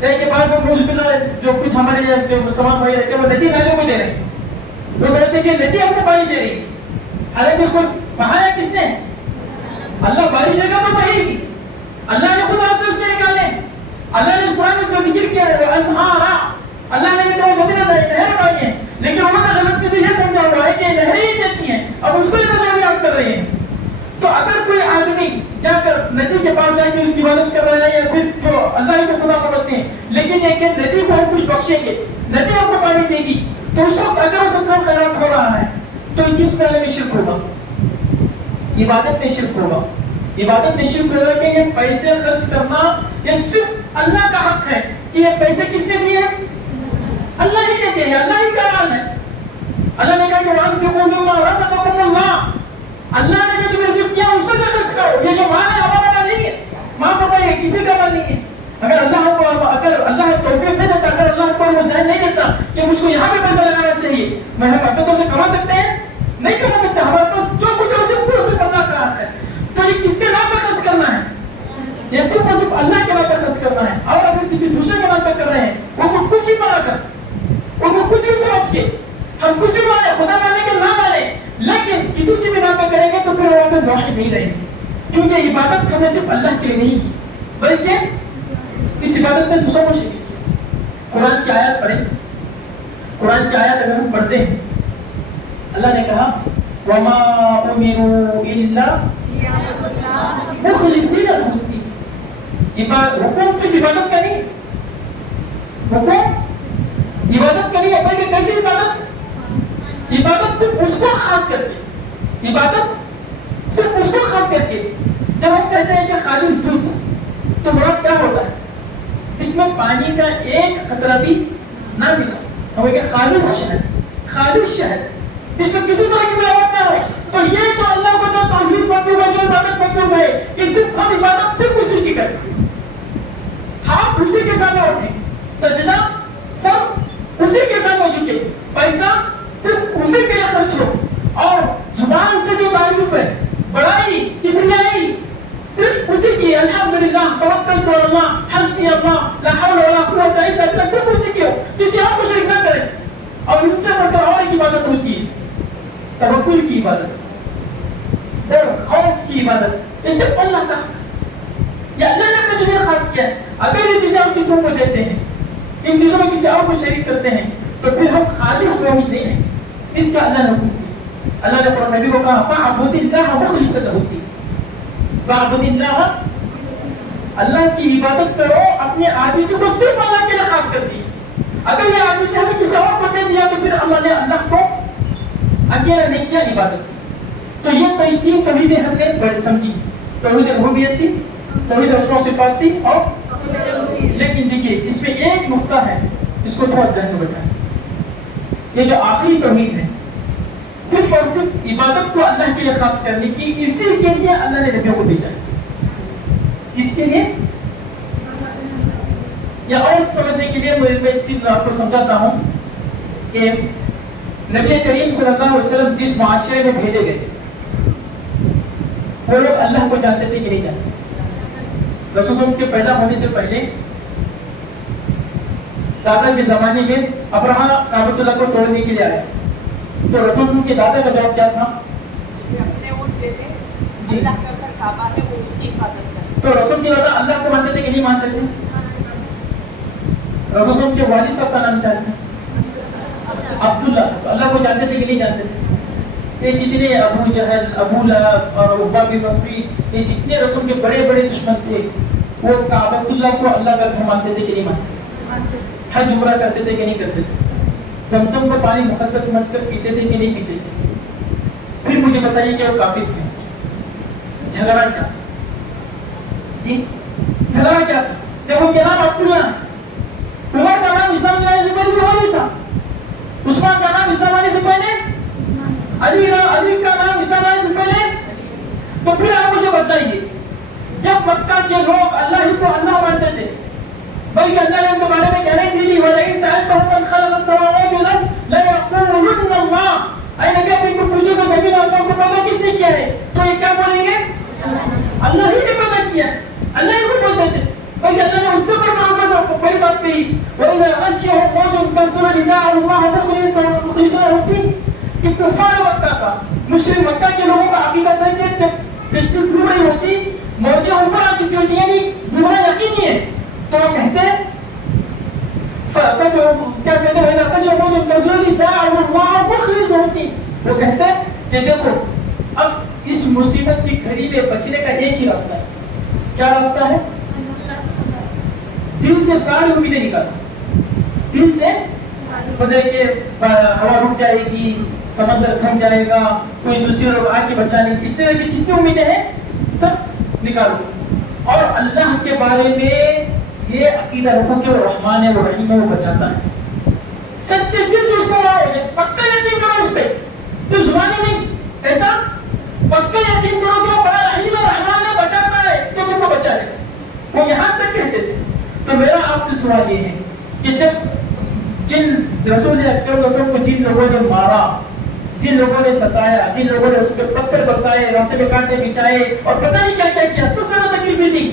کہیں کہ بعد میں نوز باللہ جو کچھ ہمارے جو مسلمان بھائی رہتے ہیں وہ ندی نالوں کو دے رہے ہیں، وہ سمجھتے ہیں کہ ندی ہم کو پانی دے رہی ہے، حالانکہ اس کو بہایا کس نے؟ اللہ بارش دے گا تو بہے گی، اللہ نے خود راستے اس میں نکالے، اللہ نے اس قرآن میں اس کا ذکر کیا ہے وَأَنْهَارًا، اللہ نے تو زمین نہر بنائی ہے، لیکن انہوں نے غلطی سے یہ سمجھا ہوا ہے کہ نہریں ہی دیتی ہیں، اب اس کو ہی نظر کر رہے ہیں۔ تو اگر کوئی آدمی جا کر ندی کے پاس جا کے اس کی عبادت کر رہا ہے یا پھر جو اللہ ہی کو خدا سمجھتے ہیں، لیکن یہ کہ ندی کو ہم کچھ بخشیں گے، ندی ہم کو پانی دے گی، تو اس وقت اگر وہ سب خیرات ہو رہا ہے تو کس معاملے میں شرک ہوگا؟ عبادت میں شرک ہوگا۔ عبادت میں شرک ہوگا کہ یہ پیسے خرچ کرنا یہ صرف اللہ کا حق ہے کہ یہ پیسے کس نے دیے ہیں؟ اللہ ہی نے دیے ہیں، اللہ ہی کا مال ہے۔ اللہ نے کہا کہ وَأَنفِقُوا مِمَّا رَزَقَكُمُ اللَّهُ، اللہ نے جو تمہیں رزق کیا اس میں سے خرچ کرو، یہ جو مال ہے ہمارا مال نہیں ہے، معاف فرمائیے کسی کا مال نہیں ہے۔ اگر اللہ توفیق نہیں دیتا، اگر اللہ کو وہ ذہن نہیں دیتا کہ مجھ کو یہاں پہ پیسہ لگانا چاہیے، میں ہم اپنے طور سے کما سکتے ہیں؟ نہیں کما سکتے، ہمارے پاس جو کچھ ہے صرف اللہ کا حق ہے۔ تو یہ کس کے نام پہ خرچ کرنا ہے؟ یہ صرف اور صرف اللہ کے نام پہ خرچ کرنا ہے۔ اور اگر کسی دوسرے کے نام پہ کر رہے ہیں، ان کو کچھ بھی بنا کر، ان کو کچھ بھی سمجھ کے، ہم کچھ بھی مانے، خدا مانے کہ نہ مانے، لیکن کسی کی بنا پہ کریں گے تو پھر وہاں پہ واحد نہیں رہیں گے، کیونکہ عبادت ہم نے صرف اللہ کے لیے نہیں کی، بلکہ اس عبادت میں دوسروں کو شریک کیا۔ قرآن کی آیات پڑھیں، قرآن کی آیات اگر ہم پڑھتے ہیں، اللہ نے کہا وَمَا أُمِرُوا إِلَّا مُخْلِصِينَ لَهُ الدِّينَ، حکم صرف عبادت کا نہیں، حکم عبادت کا نہیں ہے، بلکہ کیسی عبادت؟ عبادت صرف اس کو خاص کر کے، عبادت صرف اس کو خاص کر کے۔ جب ہم کہتے ہیں کہ خالص دودھ، تو مراد کیا ہوتا ہے؟ جس میں پانی کا ایک قطرہ بھی نہ ملا، ہمیں کہ خالص شہد، خالص شہد جس میں کسی طرح کی ملاوٹ نہ ہو۔ تو یہ تو اللہ کو جو توحید مطلوب ہے، جو عبادت مطلوب ہے کہ صرف ہم عبادت صرف اسی کی کریں، ہاتھ اسی کے سامنے اٹھیں، سجدہ سب اسی کے سامنے جھکے، پیسہ صرف اسی کے لیے خرچ ہو، اور زبان سے جو تعریف ہے، بڑائی، کبریائی صرف اسی کی، الحمدللہ توکلت علی اللہ حسبی اللہ لا حول ولا قوت الا باللہ، صرف اسی کی ہو، کسی اور کو شریک نہ کریں۔ اور ان سے بڑھ کر اور ایک عبادت ہوتی ہے توکل کی عبادت، اور خوف کی عبادت، یہ صرف اللہ کا حق، یہ اللہ نے اپنے جگہ خاص کیا ہے۔ اگر یہ چیزیں ہم کسی کو دیتے ہیں، ان چیزوں میں کسی اور کو شریک کرتے ہیں، تو پھر ہم خالص موحد نہیں ہیں۔ اس کا اللہ نے حکم دیا، اللہ نے اپنے نبی کو کہا فَاعْبُدِ اللَّهَ مُخْلِصًا لَهُ الدِّينَ، فَاعْبُدِ اللَّهَ، اللہ کی عبادت کرو، اپنے عاجزی کو صرف اللہ کے لیے خاص کر دی۔ اگر یہ عاجزی ہمیں کسی اور کو دے دیا تو پھر ہم نے اللہ کو اکیلا نہیں کیا عبادت۔ تو یہ تین توحیدیں ہم نے سمجھی، توحید ربوبیت تھی، توحید اسماء و صفات تھی، اور لیکن دیکھیے اس میں ایک نقطہ ہے، اس کو تھوڑا ذہن میں بٹھائیں، یہ جو آخری توحید ہے صرف اور صرف عبادت کو اللہ کے لیے خاص کرنے کی، اسی کے لیے اللہ نے نبیوں کو بھیجا ہے۔ کس کے لیے؟ یا اور سمجھنے کے لیے میں ایک چیز آپ کو سمجھاتا ہوں کہ نبی کریم صلی اللہ علیہ وسلم جس معاشرے میں بھیجے گئے وہ لوگ اللہ کو جانتے تھے کہ نہیں جانتے تھے؟ رسول اللہ کے پیدا ہونے سے پہلے دادا کے زمانے میں ابراہ کعبۃ اللہ کو توڑنے کے لیے آیا، تو رسول اللہ کے دادا کا جواب کیا تھا؟ اپنے اونٹ دے دے، اللہ کا گھر کعبہ ہے، وہ اس کی حفاظت کرے۔ تو رسول کی دادا اللہ کو مانتے تھے کہ نہیں مانتے تھے؟ رسول اللہ کے والد صاحب کا نام کیا تھا؟ عبداللہ، تو اللہ کو جانتے تھے کہ نہیں جانتے تھے؟ یہ جتنے ابو جہل، ابو لہب اور عقبہ بن ربیع، یہ جتنے رسول کے بڑے بڑے دشمن تھے، وہ کعبۃ اللہ کو اللہ کا گھر مانتے تھے کہ نہیں مانتے؟ حج عمرہ کرتے تھے کہ نہیں کرتے تھے؟ زمزم کا پانی مقدس سمجھ کر پیتے تھے کہ نہیں پیتے تھے؟ پھر مجھے بتائیے کہ وہ کافر تھے، جھگڑا کیا تھا؟ جی جھگڑا کیا تھا؟ جب ان کے نام عبداللہ، عمر کا نام اسلام لانے سے پہلے عمر ہی تھا، عثمان کا نام اسلام آنے سے پہلے، علی کا نام اسلام آنے سے پہلے، تو پھر آپ مجھے بتائیے جب مکہ کے لوگ اللہ ہی کو اللہ مانتے تھے، بلکہ اللہ نے ان کے بارے میں کہنے کے لیے وَلَئِن سَأَلْتَهُم مَّنْ خَلَقَ السَّمَاوَاتِ وَالْأَرْضَ لَيَقُولُنَّ اللَّهُ، اے نبی آپ ان کو پوچھو کہ زمین آسمان کو پیدا کس نے کیا ہے، تو یہ کیا بولیں گے؟ اللہ ہی نے پیدا کیا ہے، اللہ ہی کو بولتے تھے، بلکہ اللہ نے اس سے بڑھ بداع الله مخلصون الدين کہ کفار مکہ کا مشرک مکہ کے لوگوں کا عقیدہ تھا کہ جب کشتی ڈوب رہی ہوتی موجیں اوپر آ چکی ہوتی ہیں یعنی ڈوبنا یقینی ہے تو وہ کہتے ہیں کیا کہتے ہیں وہ کہتے ہیں کہ دیکھو اب اس مصیبت کی گھڑی میں بچنے کا ایک ہی راستہ ہے. کیا راستہ ہے؟ دل سے ساری امیدیں نکالنا. دل سے مطلب کہ ہوا رک جائے گی, سمندر تھم جائے گا, کوئی دوسرے لوگ آ کے بچانے کی, اس طرح کی جتنی امیدیں ہیں سب نکالو اور اللہ کے بارے میں یہ عقیدہ رکھو کہ وہ رحمان ہے, وہ رحیم ہے, وہ بچاتا ہے. سچے دل سے اس کو مانو, پکا یقین کرو اس پہ, صرف زبانی نہیں, ایسا پکا یقین کرو کہ وہ بڑا رحیم ہے, رحمان ہے, بچاتا ہے تو تم کو بچائے. وہ یہاں تک کہتے تھے. تو میرا آپ سے سوال یہ ہے کہ جب جن رسول اکرم کو جن لوگوں نے مارا, جن لوگوں نے ستایا, جن لوگوں نے اس پہ پتھر برسائے, راستے میں کانٹے بچھائے اور پتہ نہیں کیا کیا کیا, سب سے زیادہ تکلیفیں تھی.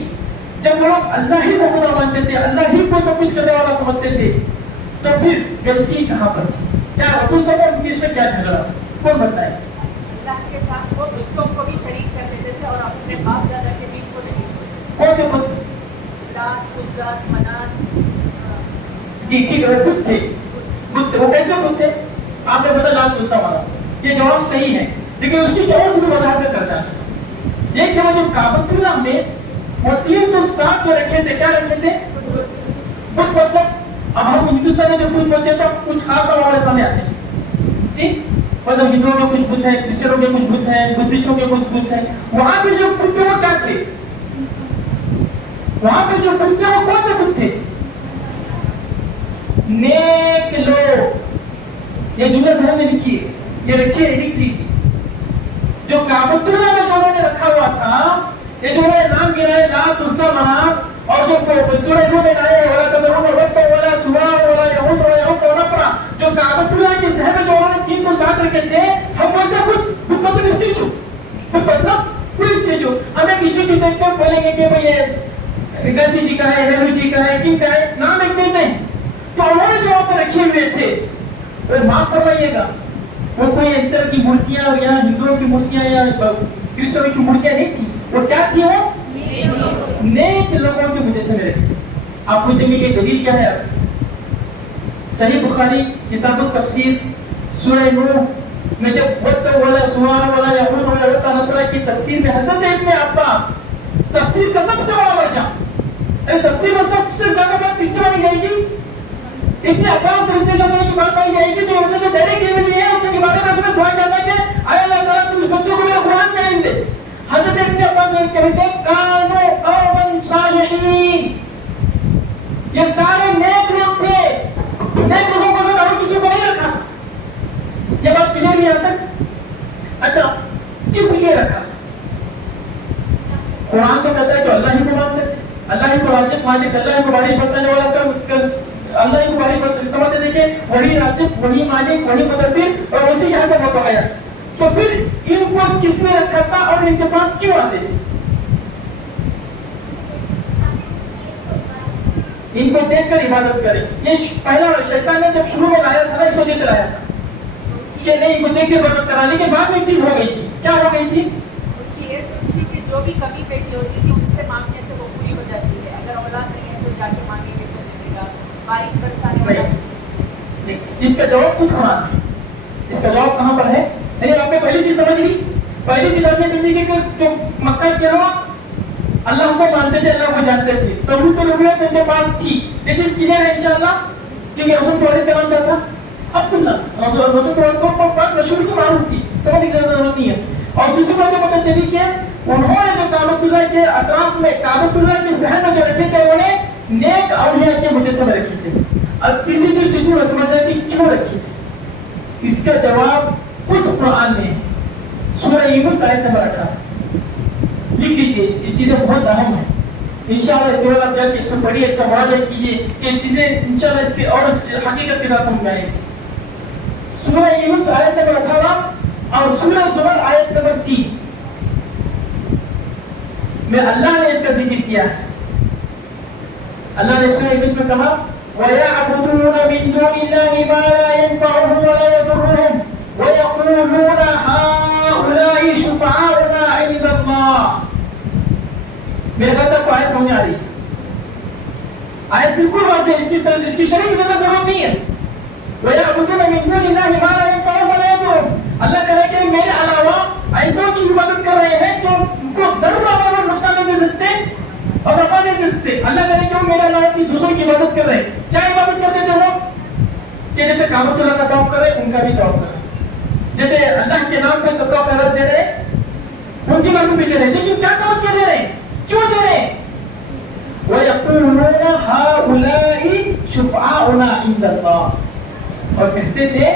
جب وہ لوگ اللہ ہی کو خدا مانتے تھے, اللہ ہی کو سب کچھ کرنے والا سمجھتے تھے, تو پھر غلطی کہاں پر تھی؟ کیا رسول صلی اللہ علیہ وسلم کی اس میں کیا جھگڑا؟ کون بتائے؟ اللہ کے ساتھ وہ بتوں کو بھی شریک کر لیتے تھے اور اپنے باپ دادا کے دین کو نہیں چھوڑتے. کون سے بت؟ لات, عزا, منات. جی ٹھیک ہے, وہ بت تھے. بت تھے. وہ کیسے بت تھے؟ آپ نے بتا لات, عزا, منات. یہ جواب صحیح ہے لیکن اس کی اور تھوڑی وضاحت میں کرنا چاہتا ہوں. ایک کہ وہ جو کعبۃ اللہ میں وہ 360 جو رکھے تھے, کیا رکھے تھے؟ بت. مطلب اب ہم ہندوستان میں جب بت بولتے ہیں تو کچھ خاص نام ہمارے سامنے آتے ہیں جی, مطلب ہندوؤں کے کچھ بت ہیں, کرسچنوں کے کچھ بت ہیں, بدھسٹوں کے کچھ بت ہیں. وہاں پہ جو بت تھے وہ کیا تھے؟ وہاں پہ جو بت تھے وہ کون سے بت تھے؟ نیک لوگ. یہ جملہ ذہن میں لکھیے, یہ رکھیے, لکھ لیجیے. جو کعبۃ اللہ میں جو انہوں نے رکھا ہوا تھا, یہ جو انہوں نے نام گرائے لات, عزا, منات, اور جو سورہ نور میں آئے ولا تذرون ودا ولا سواع ولا یغوث ولا یعوق ونسرا, جو کعبۃ اللہ کے شہر میں جو انہوں نے 360 رکھے تھے, ہم بولتے ہیں بت مطلب اسٹیچو, بت مطلب کوئی اسٹیچو. ہم ایک اسٹیچو دیکھتے ہیں بولیں گے کہ بھائی یہ گاندھی جی کا ہے, نہرو جی کا ہے, کن کا ہے, نام ایک دیتے ہیں. تو انہوں نے جو وہاں پہ رکھے ہوئے تھے, وہ معاف فرمائیے گا, وہ کوئی اس طرح کی مورتیاں یا ہندوؤں کی مورتیاں یا کرسچنوں کی مورتیاں نہیں تھی. وہ کیا تھی؟ وہ نیک لوگوں کے مجسمے رکھے. آپ پوچھیں گے کہ دلیل کیا ہے؟ صحیح بخاری کتاب التفسیر سورہ نور میں جب وَدَّ وَلَا سُوَاعَ وَلَا يَغُوثَ وَلَا يَعُوقَ وَنَسْرَ کی تفسیر میں حضرت ابن عباس تفسیر کا سب سے بڑا مرجع, تفسیر میں سب سے زیادہ بات کس کی مانی جائے گی؟ ابن عباس رضی اللہ عنہ کی بات مانی جائے گی جو اردو سے ڈائریکٹ یہ ملی ہے, ان کے بارے میں اس میں دعا کرنا کہ اے اللہ تعالیٰ تو اس بچوں کو میرے قرآن میں علم دے. حضرت ابن عباس کہتے ہیں کانوا قوما صالحین, یہ سارے نیک لوگ تھے. نیک لوگوں کو میں اور کسی کو نہیں رکھا. یہ بات کلیئر نہیں آتا. اچھا کس لیے رکھا؟ قرآن تو کہتا ہے کہ اللہ ہی کو مانتے تھے, اللہ ہی کو رازق مالک, اللہ ہی کو باری بسانے والا کر, اللہ ہی کو باری بسانے سمجھتے تھے کہ وہی رازق, وہی مالک, وہی مدبر اور اسی یہاں کا متعایا. تو پھر ان کو کس نے رکھا تھا اور ان کے پاس کیوں آتے تھے؟ ان کو دیکھ کر عبادت کریں. یہ پہلا شیطان نے جب شروع میں لایا تھا نا, اس وجہ سے لایا تھا کہ نہیں ان کو دیکھ کے عبادت کرا, لیکن بعد میں ایک چیز ہو گئی تھی. کیا ہو گئی تھی؟ ان کی یہ سوچ تھی کہ جو بھی کمی پیشی ہوتی تھی ان سے مانگنے سے وہ پوری ہو جاتی ہے. اگر اولاد نہیں ہے تو جا کے مانگیں گے تو دے دے گا, بارش برسانے والا. اس کا جواب خود قرآن ہے. اس کا جواب کہاں پر ہے؟ یعنی آپ نے پہلی چیز سمجھ لی. پہلی چیز آپ نے سمجھی کہ جو مکہ کے لوگ اللہ کو مانتے تھے, اللہ کو جانتے تھے, توحید اور ربوبیت ان کے پاس تھی. یہ چیز کلیئر ہے انشاءاللہ. کیونکہ رسول کے والد کا نام کیا تھا؟ عبداللہ. رسول کے والد کو بات مشہور کی معروف تھی, سمجھنے کی ضرورت نہیں ہے. اور دوسری بات یہ پتہ چلی کہ انہوں نے جو کعبۃ اللہ کے اطراف میں, کعبۃ اللہ کے ذہن میں جو رکھے تھے, انہوں نے نیک اولیاء کے مجسمے رکھے تھے. اب تیسری جو چیز میں سمجھنا ہے کہ کیوں رکھی تھی, اس کا جواب خود قرآن نے سورہ یونس آیت نمبر 18 لکھ لیجیے. یہ چیزیں بہت اہم ہیں. انشاءاللہ اس وقت آپ جا کے اس کو پڑھیے, اس کا مراجعہ کیجیے کہ یہ چیزیں انشاءاللہ اس کے اور حقیقت کے ساتھ سمجھ میں آئیں گی. سورہ یونس آیت نمبر 18 اور سورہ زمر آیت نمبر 3 میں اللہ نے اس کا ذکر کیا ہے. اللہ نے سورہ یونس میں کہا وَيَعْبُدُونَ من دون الله ما لا ينفعهم ولا يضرهم ويقولون هؤلاء شفعاؤنا عند الله. میرے خیال سے آپ کو آیت سمجھ آ رہی ہے. آیت بالکل واضح ہے, اس کی شرح کی ضرورت نہیں ہے. وَيَعْبُدُونَ مِن دُونِ اللَّهِ مَا لَا يَنفَعُهُمْ وَلَا يَضُرُّهُمْ. اللہ کہہ رہا ہے کہ میرے علاوہ ایسوں کی عبادت کر رہے ہیں جو ان کو ضرور اور نقصان نہیں دے سکتے اور نفع نہیں دے سکتے. اللہ کہہ رہے کہ وہ میرے علاوہ کی دوسروں کی عبادت کر رہے ہیں. کیا عبادت کرتے تھے وہ؟ کہ جیسے کعبۃ اللہ کا طواف کر رہے ہیں, ان کا بھی طواف کر رہے ہیں. جیسے اللہ کے نام پہ صدقہ خیرات دے رہے ہیں, ان کے نام پہ بھی دے رہے ہیں. لیکن کیا سمجھ کے دے رہے ہیں؟ کیوں دے رہے ہیں؟ وَيَقُولُونَ هَؤُلَاءِ شُفْعَاؤُنَا عِندَ اللَّهِ. اور کہتے تھے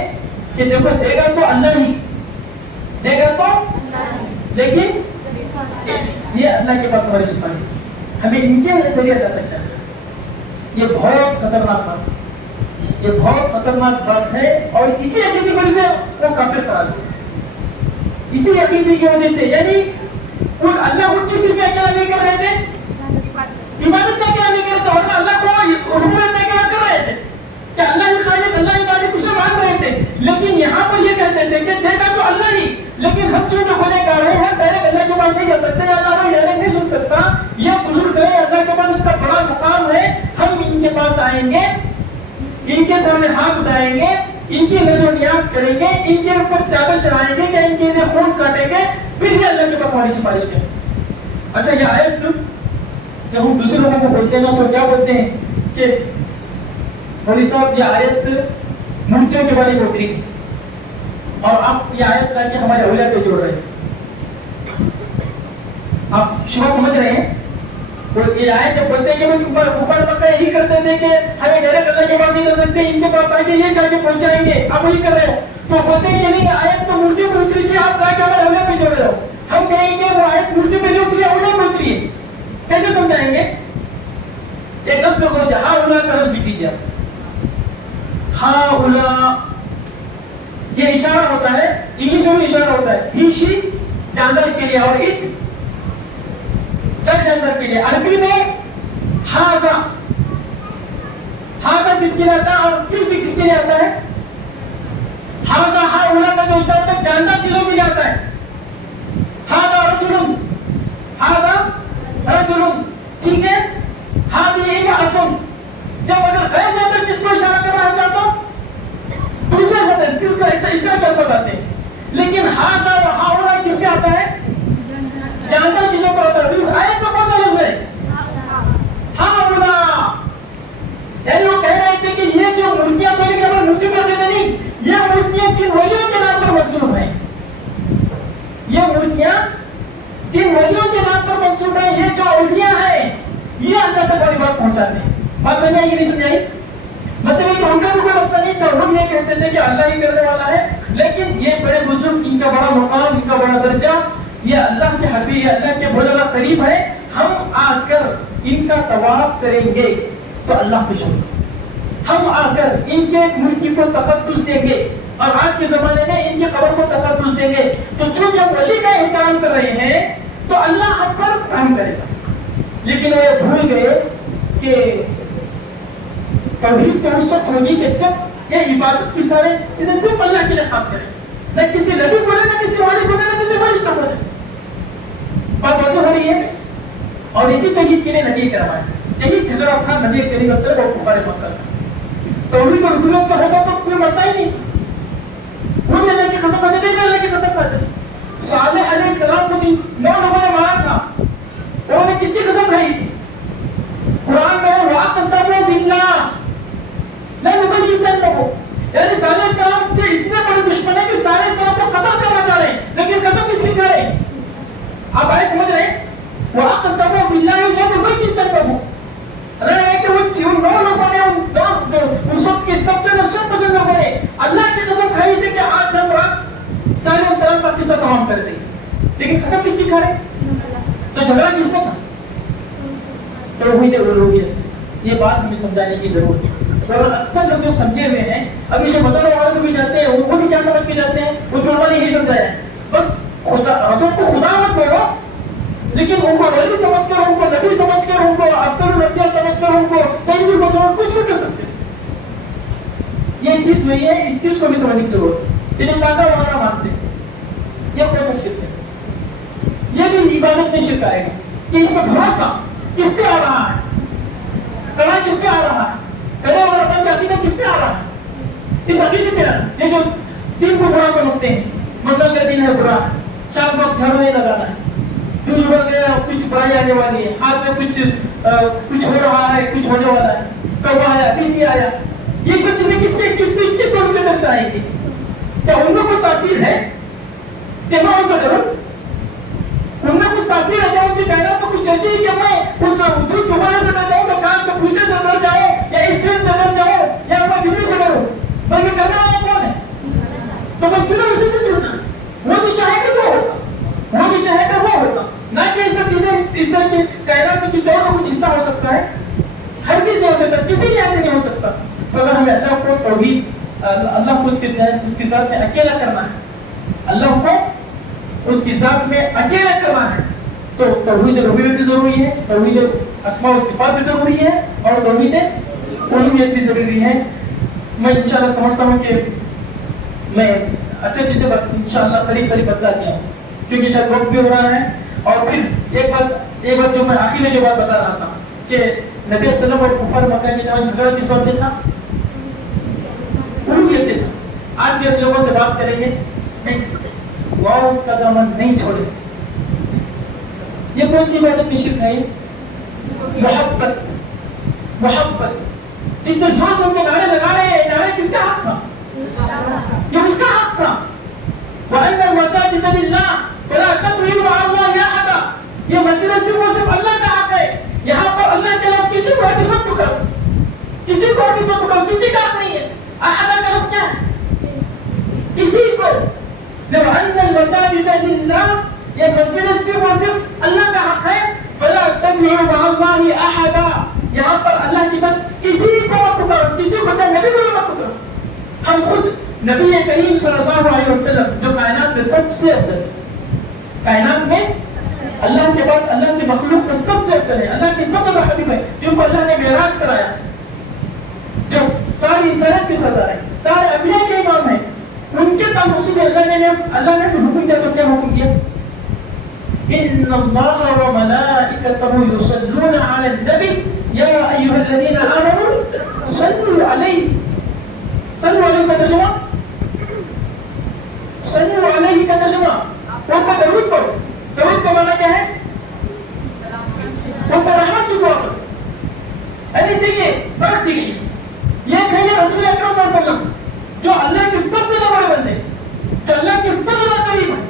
کہ دیکھو دے گا تو اللہ ہی, دے گا تو لیکن یہ اللہ کے پاس ہماری سفارش ہے, ہمیں ان کے ذریعے اللہ تک چاہیے. یہ بہت خطرناک بات ہے, یہ بہت خطرناک بات ہے. اور اسی عقیدے کی وجہ سے وہ کافر قرار دیا, اسی عقیدے کی وجہ سے. یعنی وہ اللہ کو کس چیز میں اکیلا نہیں کر رہے تھے؟ عبادت میں اکیلا نہیں کر رہے تھے, اور اللہ کو ربوبیت میں اکیلا کر رہے تھے کہ اللہ ہی خالق, اللہ ہی مالک, اسے مان رہے تھے. لیکن یہاں پر یہ کہتے تھے کہ دیکھا تو اللہ ہی, لیکن ہم چونکہ گنہ گار ہیں, ہم ڈائریکٹ اللہ کے پاس نہیں جا سکتے, اللہ ہمیں ڈائریکٹ نہیں سن سکتا. یہ بزرگ ہے, اللہ کے پاس اتنا بڑا مقام ہے, ہم ان کے پاس آئیں گے, ان کے سامنے ہاتھ اٹھائیں گے, ان کی نظر و نیاز کریں گے, ان کے اوپر چادر چڑھائیں گے, کہ ان کے لیے خون کاٹیں گے, پھر یہ اللہ کے پاس ہماری سفارش کریں. اچھا یہ آیت جب ہم دوسرے لوگوں کو بولتے ہیں نا تو کیا بولتے ہیں کہ مولوی صاحب یہ آیت مورتیوں کے بارے میں اتری تھی, اور آپ یہ آیت لا کے ہمارے اولیاء پہ جوڑ رہے ہیں. آپ شبہ سمجھ رہے ہیں؟ تو یہ آیت جب بولتے ہیں کہ کفار مکہ یہی کرتے تھے کہ ہمیں ڈائریکٹ اللہ کے پاس نہیں کر سکتے, ان کے پاس آئیں گے, یہ جا کے پہنچائیں گے, آپ وہی کر رہے ہو. تو بولتے ہیں کہ نہیں آیت تو مورتیوں پہ اتری تھی, آپ لا کے ہمارے اولیاء پہ جوڑ رہے ہو. ہم کہیں گے وہ آیت مورتیوں پہ نہیں اتری ہے, اولیاء پہ اتری ہے. کیسے سمجھائیں گے؟ ایک لفظ کو بولتے ہیں ہاں اولا کا لفظ لکھ لیجیے آپ. ہاں اولا یہ اشارہ ہوتا ہے, انگلش میں بھی اشارہ ہوتا ہے. ہی شی جانور کے لیے, اور اٹ در جانور کے لیے. عربی میں ہاذا, ہاذا کس کے لیے آتا ہے اور پھر بھی کس کے لیے آتا ہے؟ ہاذا ہاں اولا کا جو اشارہ ہوتا ہے جاندار چیزوں کے لیے آتا ہے. ہاذا رجل, ہاذا رجل, ٹھیک ہے. ہاذی امرأۃ, جب اگر غیر جانور جس کو اشارہ کر رہا ہوگا تو دوسرے بدل دل کو ایسا اس طرح کر بتاتے ہیں. لیکن ہاذا و ہاؤلا کس کا آتا ہے؟ جانور چیزوں کا ہوتا ہے. اس آیت کا کون سا لفظ ہے؟ ہاؤلا. یعنی وہ کہہ رہے تھے کہ یہ جو مورتیاں تو لیکن ہمیں مورتی کر دیتے نہیں, یہ مورتیاں جن ولیوں کے نام پر منسوب ہیں, یہ مورتیاں جن ولیوں کے نام پر منسوب ہیں, یہ جو اولیاء ہیں یہ اللہ تک بڑی بات پہنچاتے ہیں. بات سمجھ آئی کہ نہیں سمجھ آئی؟ مطلب ہے کہ ان کا بھی کوئی مسئلہ نہیں تھا, ہم یہ کہتے تھے کہ اللہ ہی کرنے والا ہے, لیکن یہ بڑے بزرگ, ان کا بڑا مقام, ان کا بڑا درجہ, یہ اللہ کے حبیب, یہ اللہ کے بہت زیادہ قریب ہے. ہم آ کر ان کا طواف کریں گے تو اللہ خوش ہوگا. ہم آ کر ان کے ملکی کو تقدس دیں گے, اور آج کے زمانے میں ان کی قبر کو تقدس دیں گے. تو چونکہ ولی کا احترام کر رہے ہیں تو اللہ ہم پر رحم کرے گا. لیکن وہ یہ بھول گئے کہ توحید تو اس وقت ہوگی کہ جب یہ عبادت کی سارے چیزیں صرف اللہ کے لیے خاص کریں, نہ کسی نبی بولے, نہ کسی ولی بولے, نہ کسی فرشتہ بولے. بات واضح ہو رہی ہے؟ اور اسی توحید کے لیے نبی کرام آئے. یہی جھگڑا تھا نبی کریم صلی اللہ علیہ وسلم اور کفار مکہ کا. توحید اور ربوبیت کا ہوتا تو کوئی مسئلہ ہی نہیں تھا. وہ بھی اللہ کی قسم کھاتے تھے, اللہ کی قسم کھاتے تھے. صالح علیہ السلام کو 9 لوگوں نے مارا تھا, انہوں نے کس کی قسم کھائی تھی؟ قرآن میں وَأَقْسَمُوا بِاللَّهِ لَنُبَيِّنَنَّهُ, یعنی صالح السلام سے اتنے بڑے دشمن ہیں کہ صالح السلام کو قتل کرنا چاہ رہے ہیں, لیکن قسم کس کی کھا رہے ہیں؟ آپ آئے سمجھ رہے ہیں؟ وَأَقْسَمُوا بِاللَّهِ لَنُبَيِّنَنَّهُ. اللہ نے کہ وہ 9 لوگوں نے, اس وقت کے سب سے شک پسند لوگوں نے اللہ کی قسم کھائی تھی کہ آج ہم رات صالح السلام کا قصہ تمام کر دیں گے, لیکن قسم کس کی کھا رہے ہیں؟ تو جھگڑا کس کا تھا؟ توحید الوہیت. یہ بات ہمیں سمجھانے کی ضرورت ہے. اور اکثر لوگ جو سمجھے ہوئے ہیں, ابھی جو مزار وغیرہ کو بھی جاتے ہیں, ان کو بھی کیا سمجھ کے جاتے ہیں؟ وہ جو نے یہی سمجھایا ہے, بس خدا رسول کو خدا مت بولو, لیکن ان کو ولی سمجھ کر, ان کو نبی سمجھ کر, ان کو افضل الانبیاء سمجھ کر, ان کو سید البشر کچھ بھی کر سکتے ہیں. یہ چیز ہوئی ہے, اس چیز کو بھی سمجھنے کی ضرورت ہے. یہ جو کاکا وغیرہ مانتے ہیں یہ کون سا شرک ہے؟ یہ بھی عبادت میں شرک آئے گا کہ اس میں بھروسہ کس پہ آ رہا ہے, کڑا کس پہ آ رہا ہے, کڑے وغیرہ بن کے عقیدہ کس پہ آ رہا ہے, اس عقیدے پہ. یہ جو دن کو برا سمجھتے ہیں, منگل کا دن ہے برا, شام کو جھاڑو نہیں لگانا ہے, دودھ ابل گیا کچھ برائی آنے والی ہے, ہاتھ میں کچھ ہو رہا ہے, کچھ ہونے والا ہے, کب آیا ابھی نہیں آیا, یہ سب چیزیں کس طرف سے آئیں گی؟ کیا ان میں کوئی تاثیر ہے کہ میں ان سے ڈروں؟ ان میں کچھ تاثیر ہے کیا ان کی کائنات میں کچھ چلتی ہے کہ میں اس دودھ چبانے سے ڈر جاؤں, دکان کے پھولنے سے ڈر جاؤں, یا اسٹرین سے ڈر جاؤں, یا اپنا بیوی سے ڈروں؟ بلکہ کرنا والا کون ہے؟ تو میں صرف اسی سے جڑنا, وہ جو چاہے گا وہ ہوگا, وہ جو چاہے گا وہ ہوگا, نہ کہ یہ سب چیزیں اس طرح کی کائنات میں کسی اور کا کچھ حصہ ہو سکتا ہے, ہر چیز نہیں ہو سکتا, کسی لحاظ سے نہیں ہو سکتا. تو اگر ہمیں اللہ کو توحید, اللہ کو اس کی ذات میں اکیلا کرنا ہے, اللہ کو اس کی ذات میں اکیلا کرنا ہے, تو توحید ربوبیت بھی ضروری ہے, توحید اسماء و صفات بھی ضروری ہے, اور توحید الوہیت بھی ضروری ہے. میں انشاءاللہ سمجھتا ہوں کہ میں اچھی چیزیں انشاءاللہ قریب بتلا دیا ہوں, کیونکہ شاید وقت بھی ہو رہا ہے. اور پھر ایک بات جو میں آخر میں جو بات بتا رہا تھا کہ نبی صلی اللہ علیہ وسلم اور کفار مکہ کے درمیان جھگڑا کس بات پہ تھا؟ الوہیت پہ تھا. آج بھی ہم لوگوں سے بات کریں گے نہیں, واؤس کا دامن نہیں چھوڑے. یہ کون سی عبادت میں شرک ہے؟ محبت. جتنے زور سے ان کے نعرے لگا رہے ہیں, نعرے کس کا حق تھا؟ یہ اس کا حق تھا. وَأَنَّ الْمَسَاجِدَ لِلَّهِ فَلَا تَدْعُوا مَعَ اللَّهِ أَحَدًا. یہ مسجد صرف اللہ کا حق ہے, یہاں پر اللہ کے علاوہ کسی کو بھی سب پکڑ, کسی کو بھی سب پکڑ, کسی کا حق نہیں ہے. احد کا لفظ کیا ہے؟ کسی کو. وَأَنَّ الْمَسَاجِدَ لِلَّهِ, یہ مسجد صرف اللہ کا حق ہے. فَلَا تَدْعُوا مَعَ اللَّهِ أَحَدًا, یہاں پر اللہ کے ساتھ کسی کو مت پکڑو, کسی کو چاہے نبی کو مت پکڑو. ہم خود نبی کریم صلی اللہ علیہ وسلم جو کائنات میں سب سے افضل ہے, کائنات میں اللہ کے بعد اللہ کی مخلوق میں سب سے افضل ہے, اللہ کے سب سے بڑا حبیب ہے, جن کو اللہ نے معراج کرایا, جو ساری انسانیت کے سردار ہیں, سارے انبیاء کے امام ہیں, ان کے تعلق سے اللہ نے حکم دیا. تو کیا حکم دیا؟ ان اللہ و ملائکتہ یصلون علی النبی یا ایھا الذین آمنوا صلوا علیہ. صلوا علیہ کا ترجمہ, صلوا علیہ کا ترجمہ ان پر درود پڑھو. درود کا معنی کیا ہے؟ ان پر رحمت کی دعا کرو. یعنی دیکھیے فرق دیکھیے, یہ ہے رسول اکرم صلی اللہ علیہ وسلم جو اللہ کے سب سے بڑے بندے, جو اللہ کے سب سے قریب ہیں,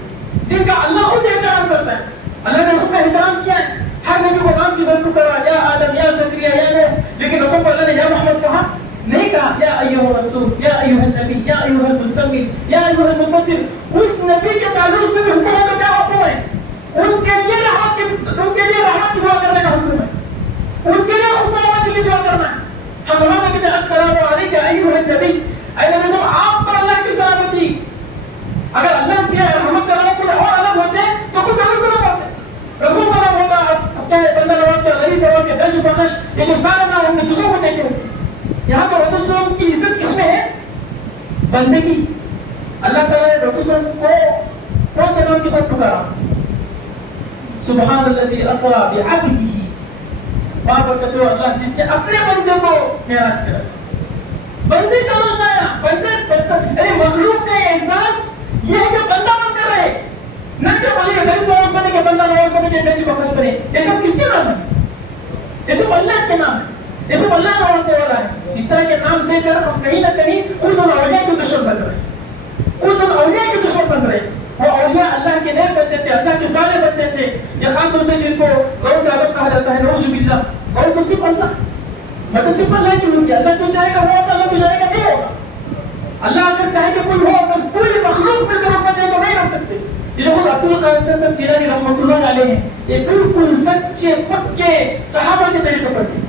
جن کا اللہ خود احترام کرتا ہے. اللہ نے اس کا احترام کیا ہے, ہر نبی کو نام کی ضرورت کرا, یا آدم, یا زکریا, یا نوح, لیکن رسول کو اللہ نے یا محمد کہا نہیں کہا. یا ایھا الرسول, یا ایھا النبی, یا ایھا المزمل, یا ایھا المدثر. اس نبی کے تعلق سے بھی حکم کا کیا حکم ہے؟ ان کے لیے رحمت کی دعا کرنے کا حکم ہے, ان کے لیے سلامتی کی دعا کرنا ہے. ہم وہاں کہتے ہیں السلام علیکم ایھا النبی, اے نبی صاحب آپ پر اللہ کی سلامتی. اگر اللہ سے محمد صلی اللہ علیہ وسلم کوئی اور الگ ہوتے تو خود اللہ صلی اللہ علیہ وسلم رسول کا نام ہوتا, اب کیا ہے بندہ نواز کے, غریب نواز کے, دنج بخش, یہ جو سارے نام ہم نے دوسروں کو دیکھے ہوتے. یہاں تو رسول صلی اللہ علیہ وسلم کی عزت کس میں ہے؟ بندے کی. اللہ تعالیٰ نے رسول صلی اللہ علیہ وسلم کو کون سے نام کے ساتھ پکارا؟ سبحان الذی اسری بعبدہ, وہاں پر کہتے ہو اللہ جس نے اپنے بندے کو معراج کرا. بندے کا نام آیا, بندے مخلوق کا احساس یہ ہے کہ بندہ بن کر رہے, نہ کہ بولے غریب نواز بنے کے, بندہ نواز بنے کے, بینچ بخش بنے. یہ سب کس کے نام ہے؟ یہ سب اللہ کے نام ہے, یہ سب اللہ نوازنے والا ہے. اس طرح کے نام دے کر ہم کہیں نہ کہیں خود ان اولیاء کے دشمن بن رہے ہیں, خود ان اولیاء کے دشمن بن رہے ہیں. وہ اولیاء اللہ کے نیک بنتے تھے, اللہ کے صالح بنتے تھے. یہ خاص طور سے جن کو غوث اعظم کہا جاتا ہے, نعوذ باللہ. غوث تو صرف اللہ, مدد صرف اللہ کی ہوگی. اللہ جو چاہے گا وہ ہوگا, اللہ جو چاہے گا نہیں ہوگا. اللہ اگر چاہے کہ کوئی ہو تو پوری مخلوق مل کر رکھنا چاہے تو نہیں رکھ سکتے. یہ جو خود عبد القادر صاحب جیلانی رحمۃ اللہ علیہ ہیں, یہ بالکل سچے پکے صحابہ کے طریقے پر تھے.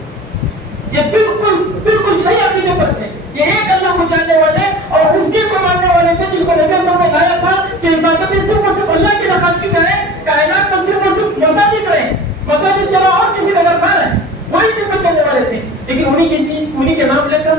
یہ بالکل صحیح عقیدے پر تھے. یہ ایک اللہ کو جاننے والے اور اس کی کو ماننے والے تھے, جس کو نبی صلی اللہ علیہ وسلم نے لایا تھا کہ عبادتیں صرف اور صرف اللہ کی نخواست کی جائیں, کائنات میں صرف اور صرف مساجد رہیں, مساجد کے علاوہ اور کسی کا گھر نہ رہے. وہی دن پر چلنے والے تھے. لیکن انہی کے نام لے کر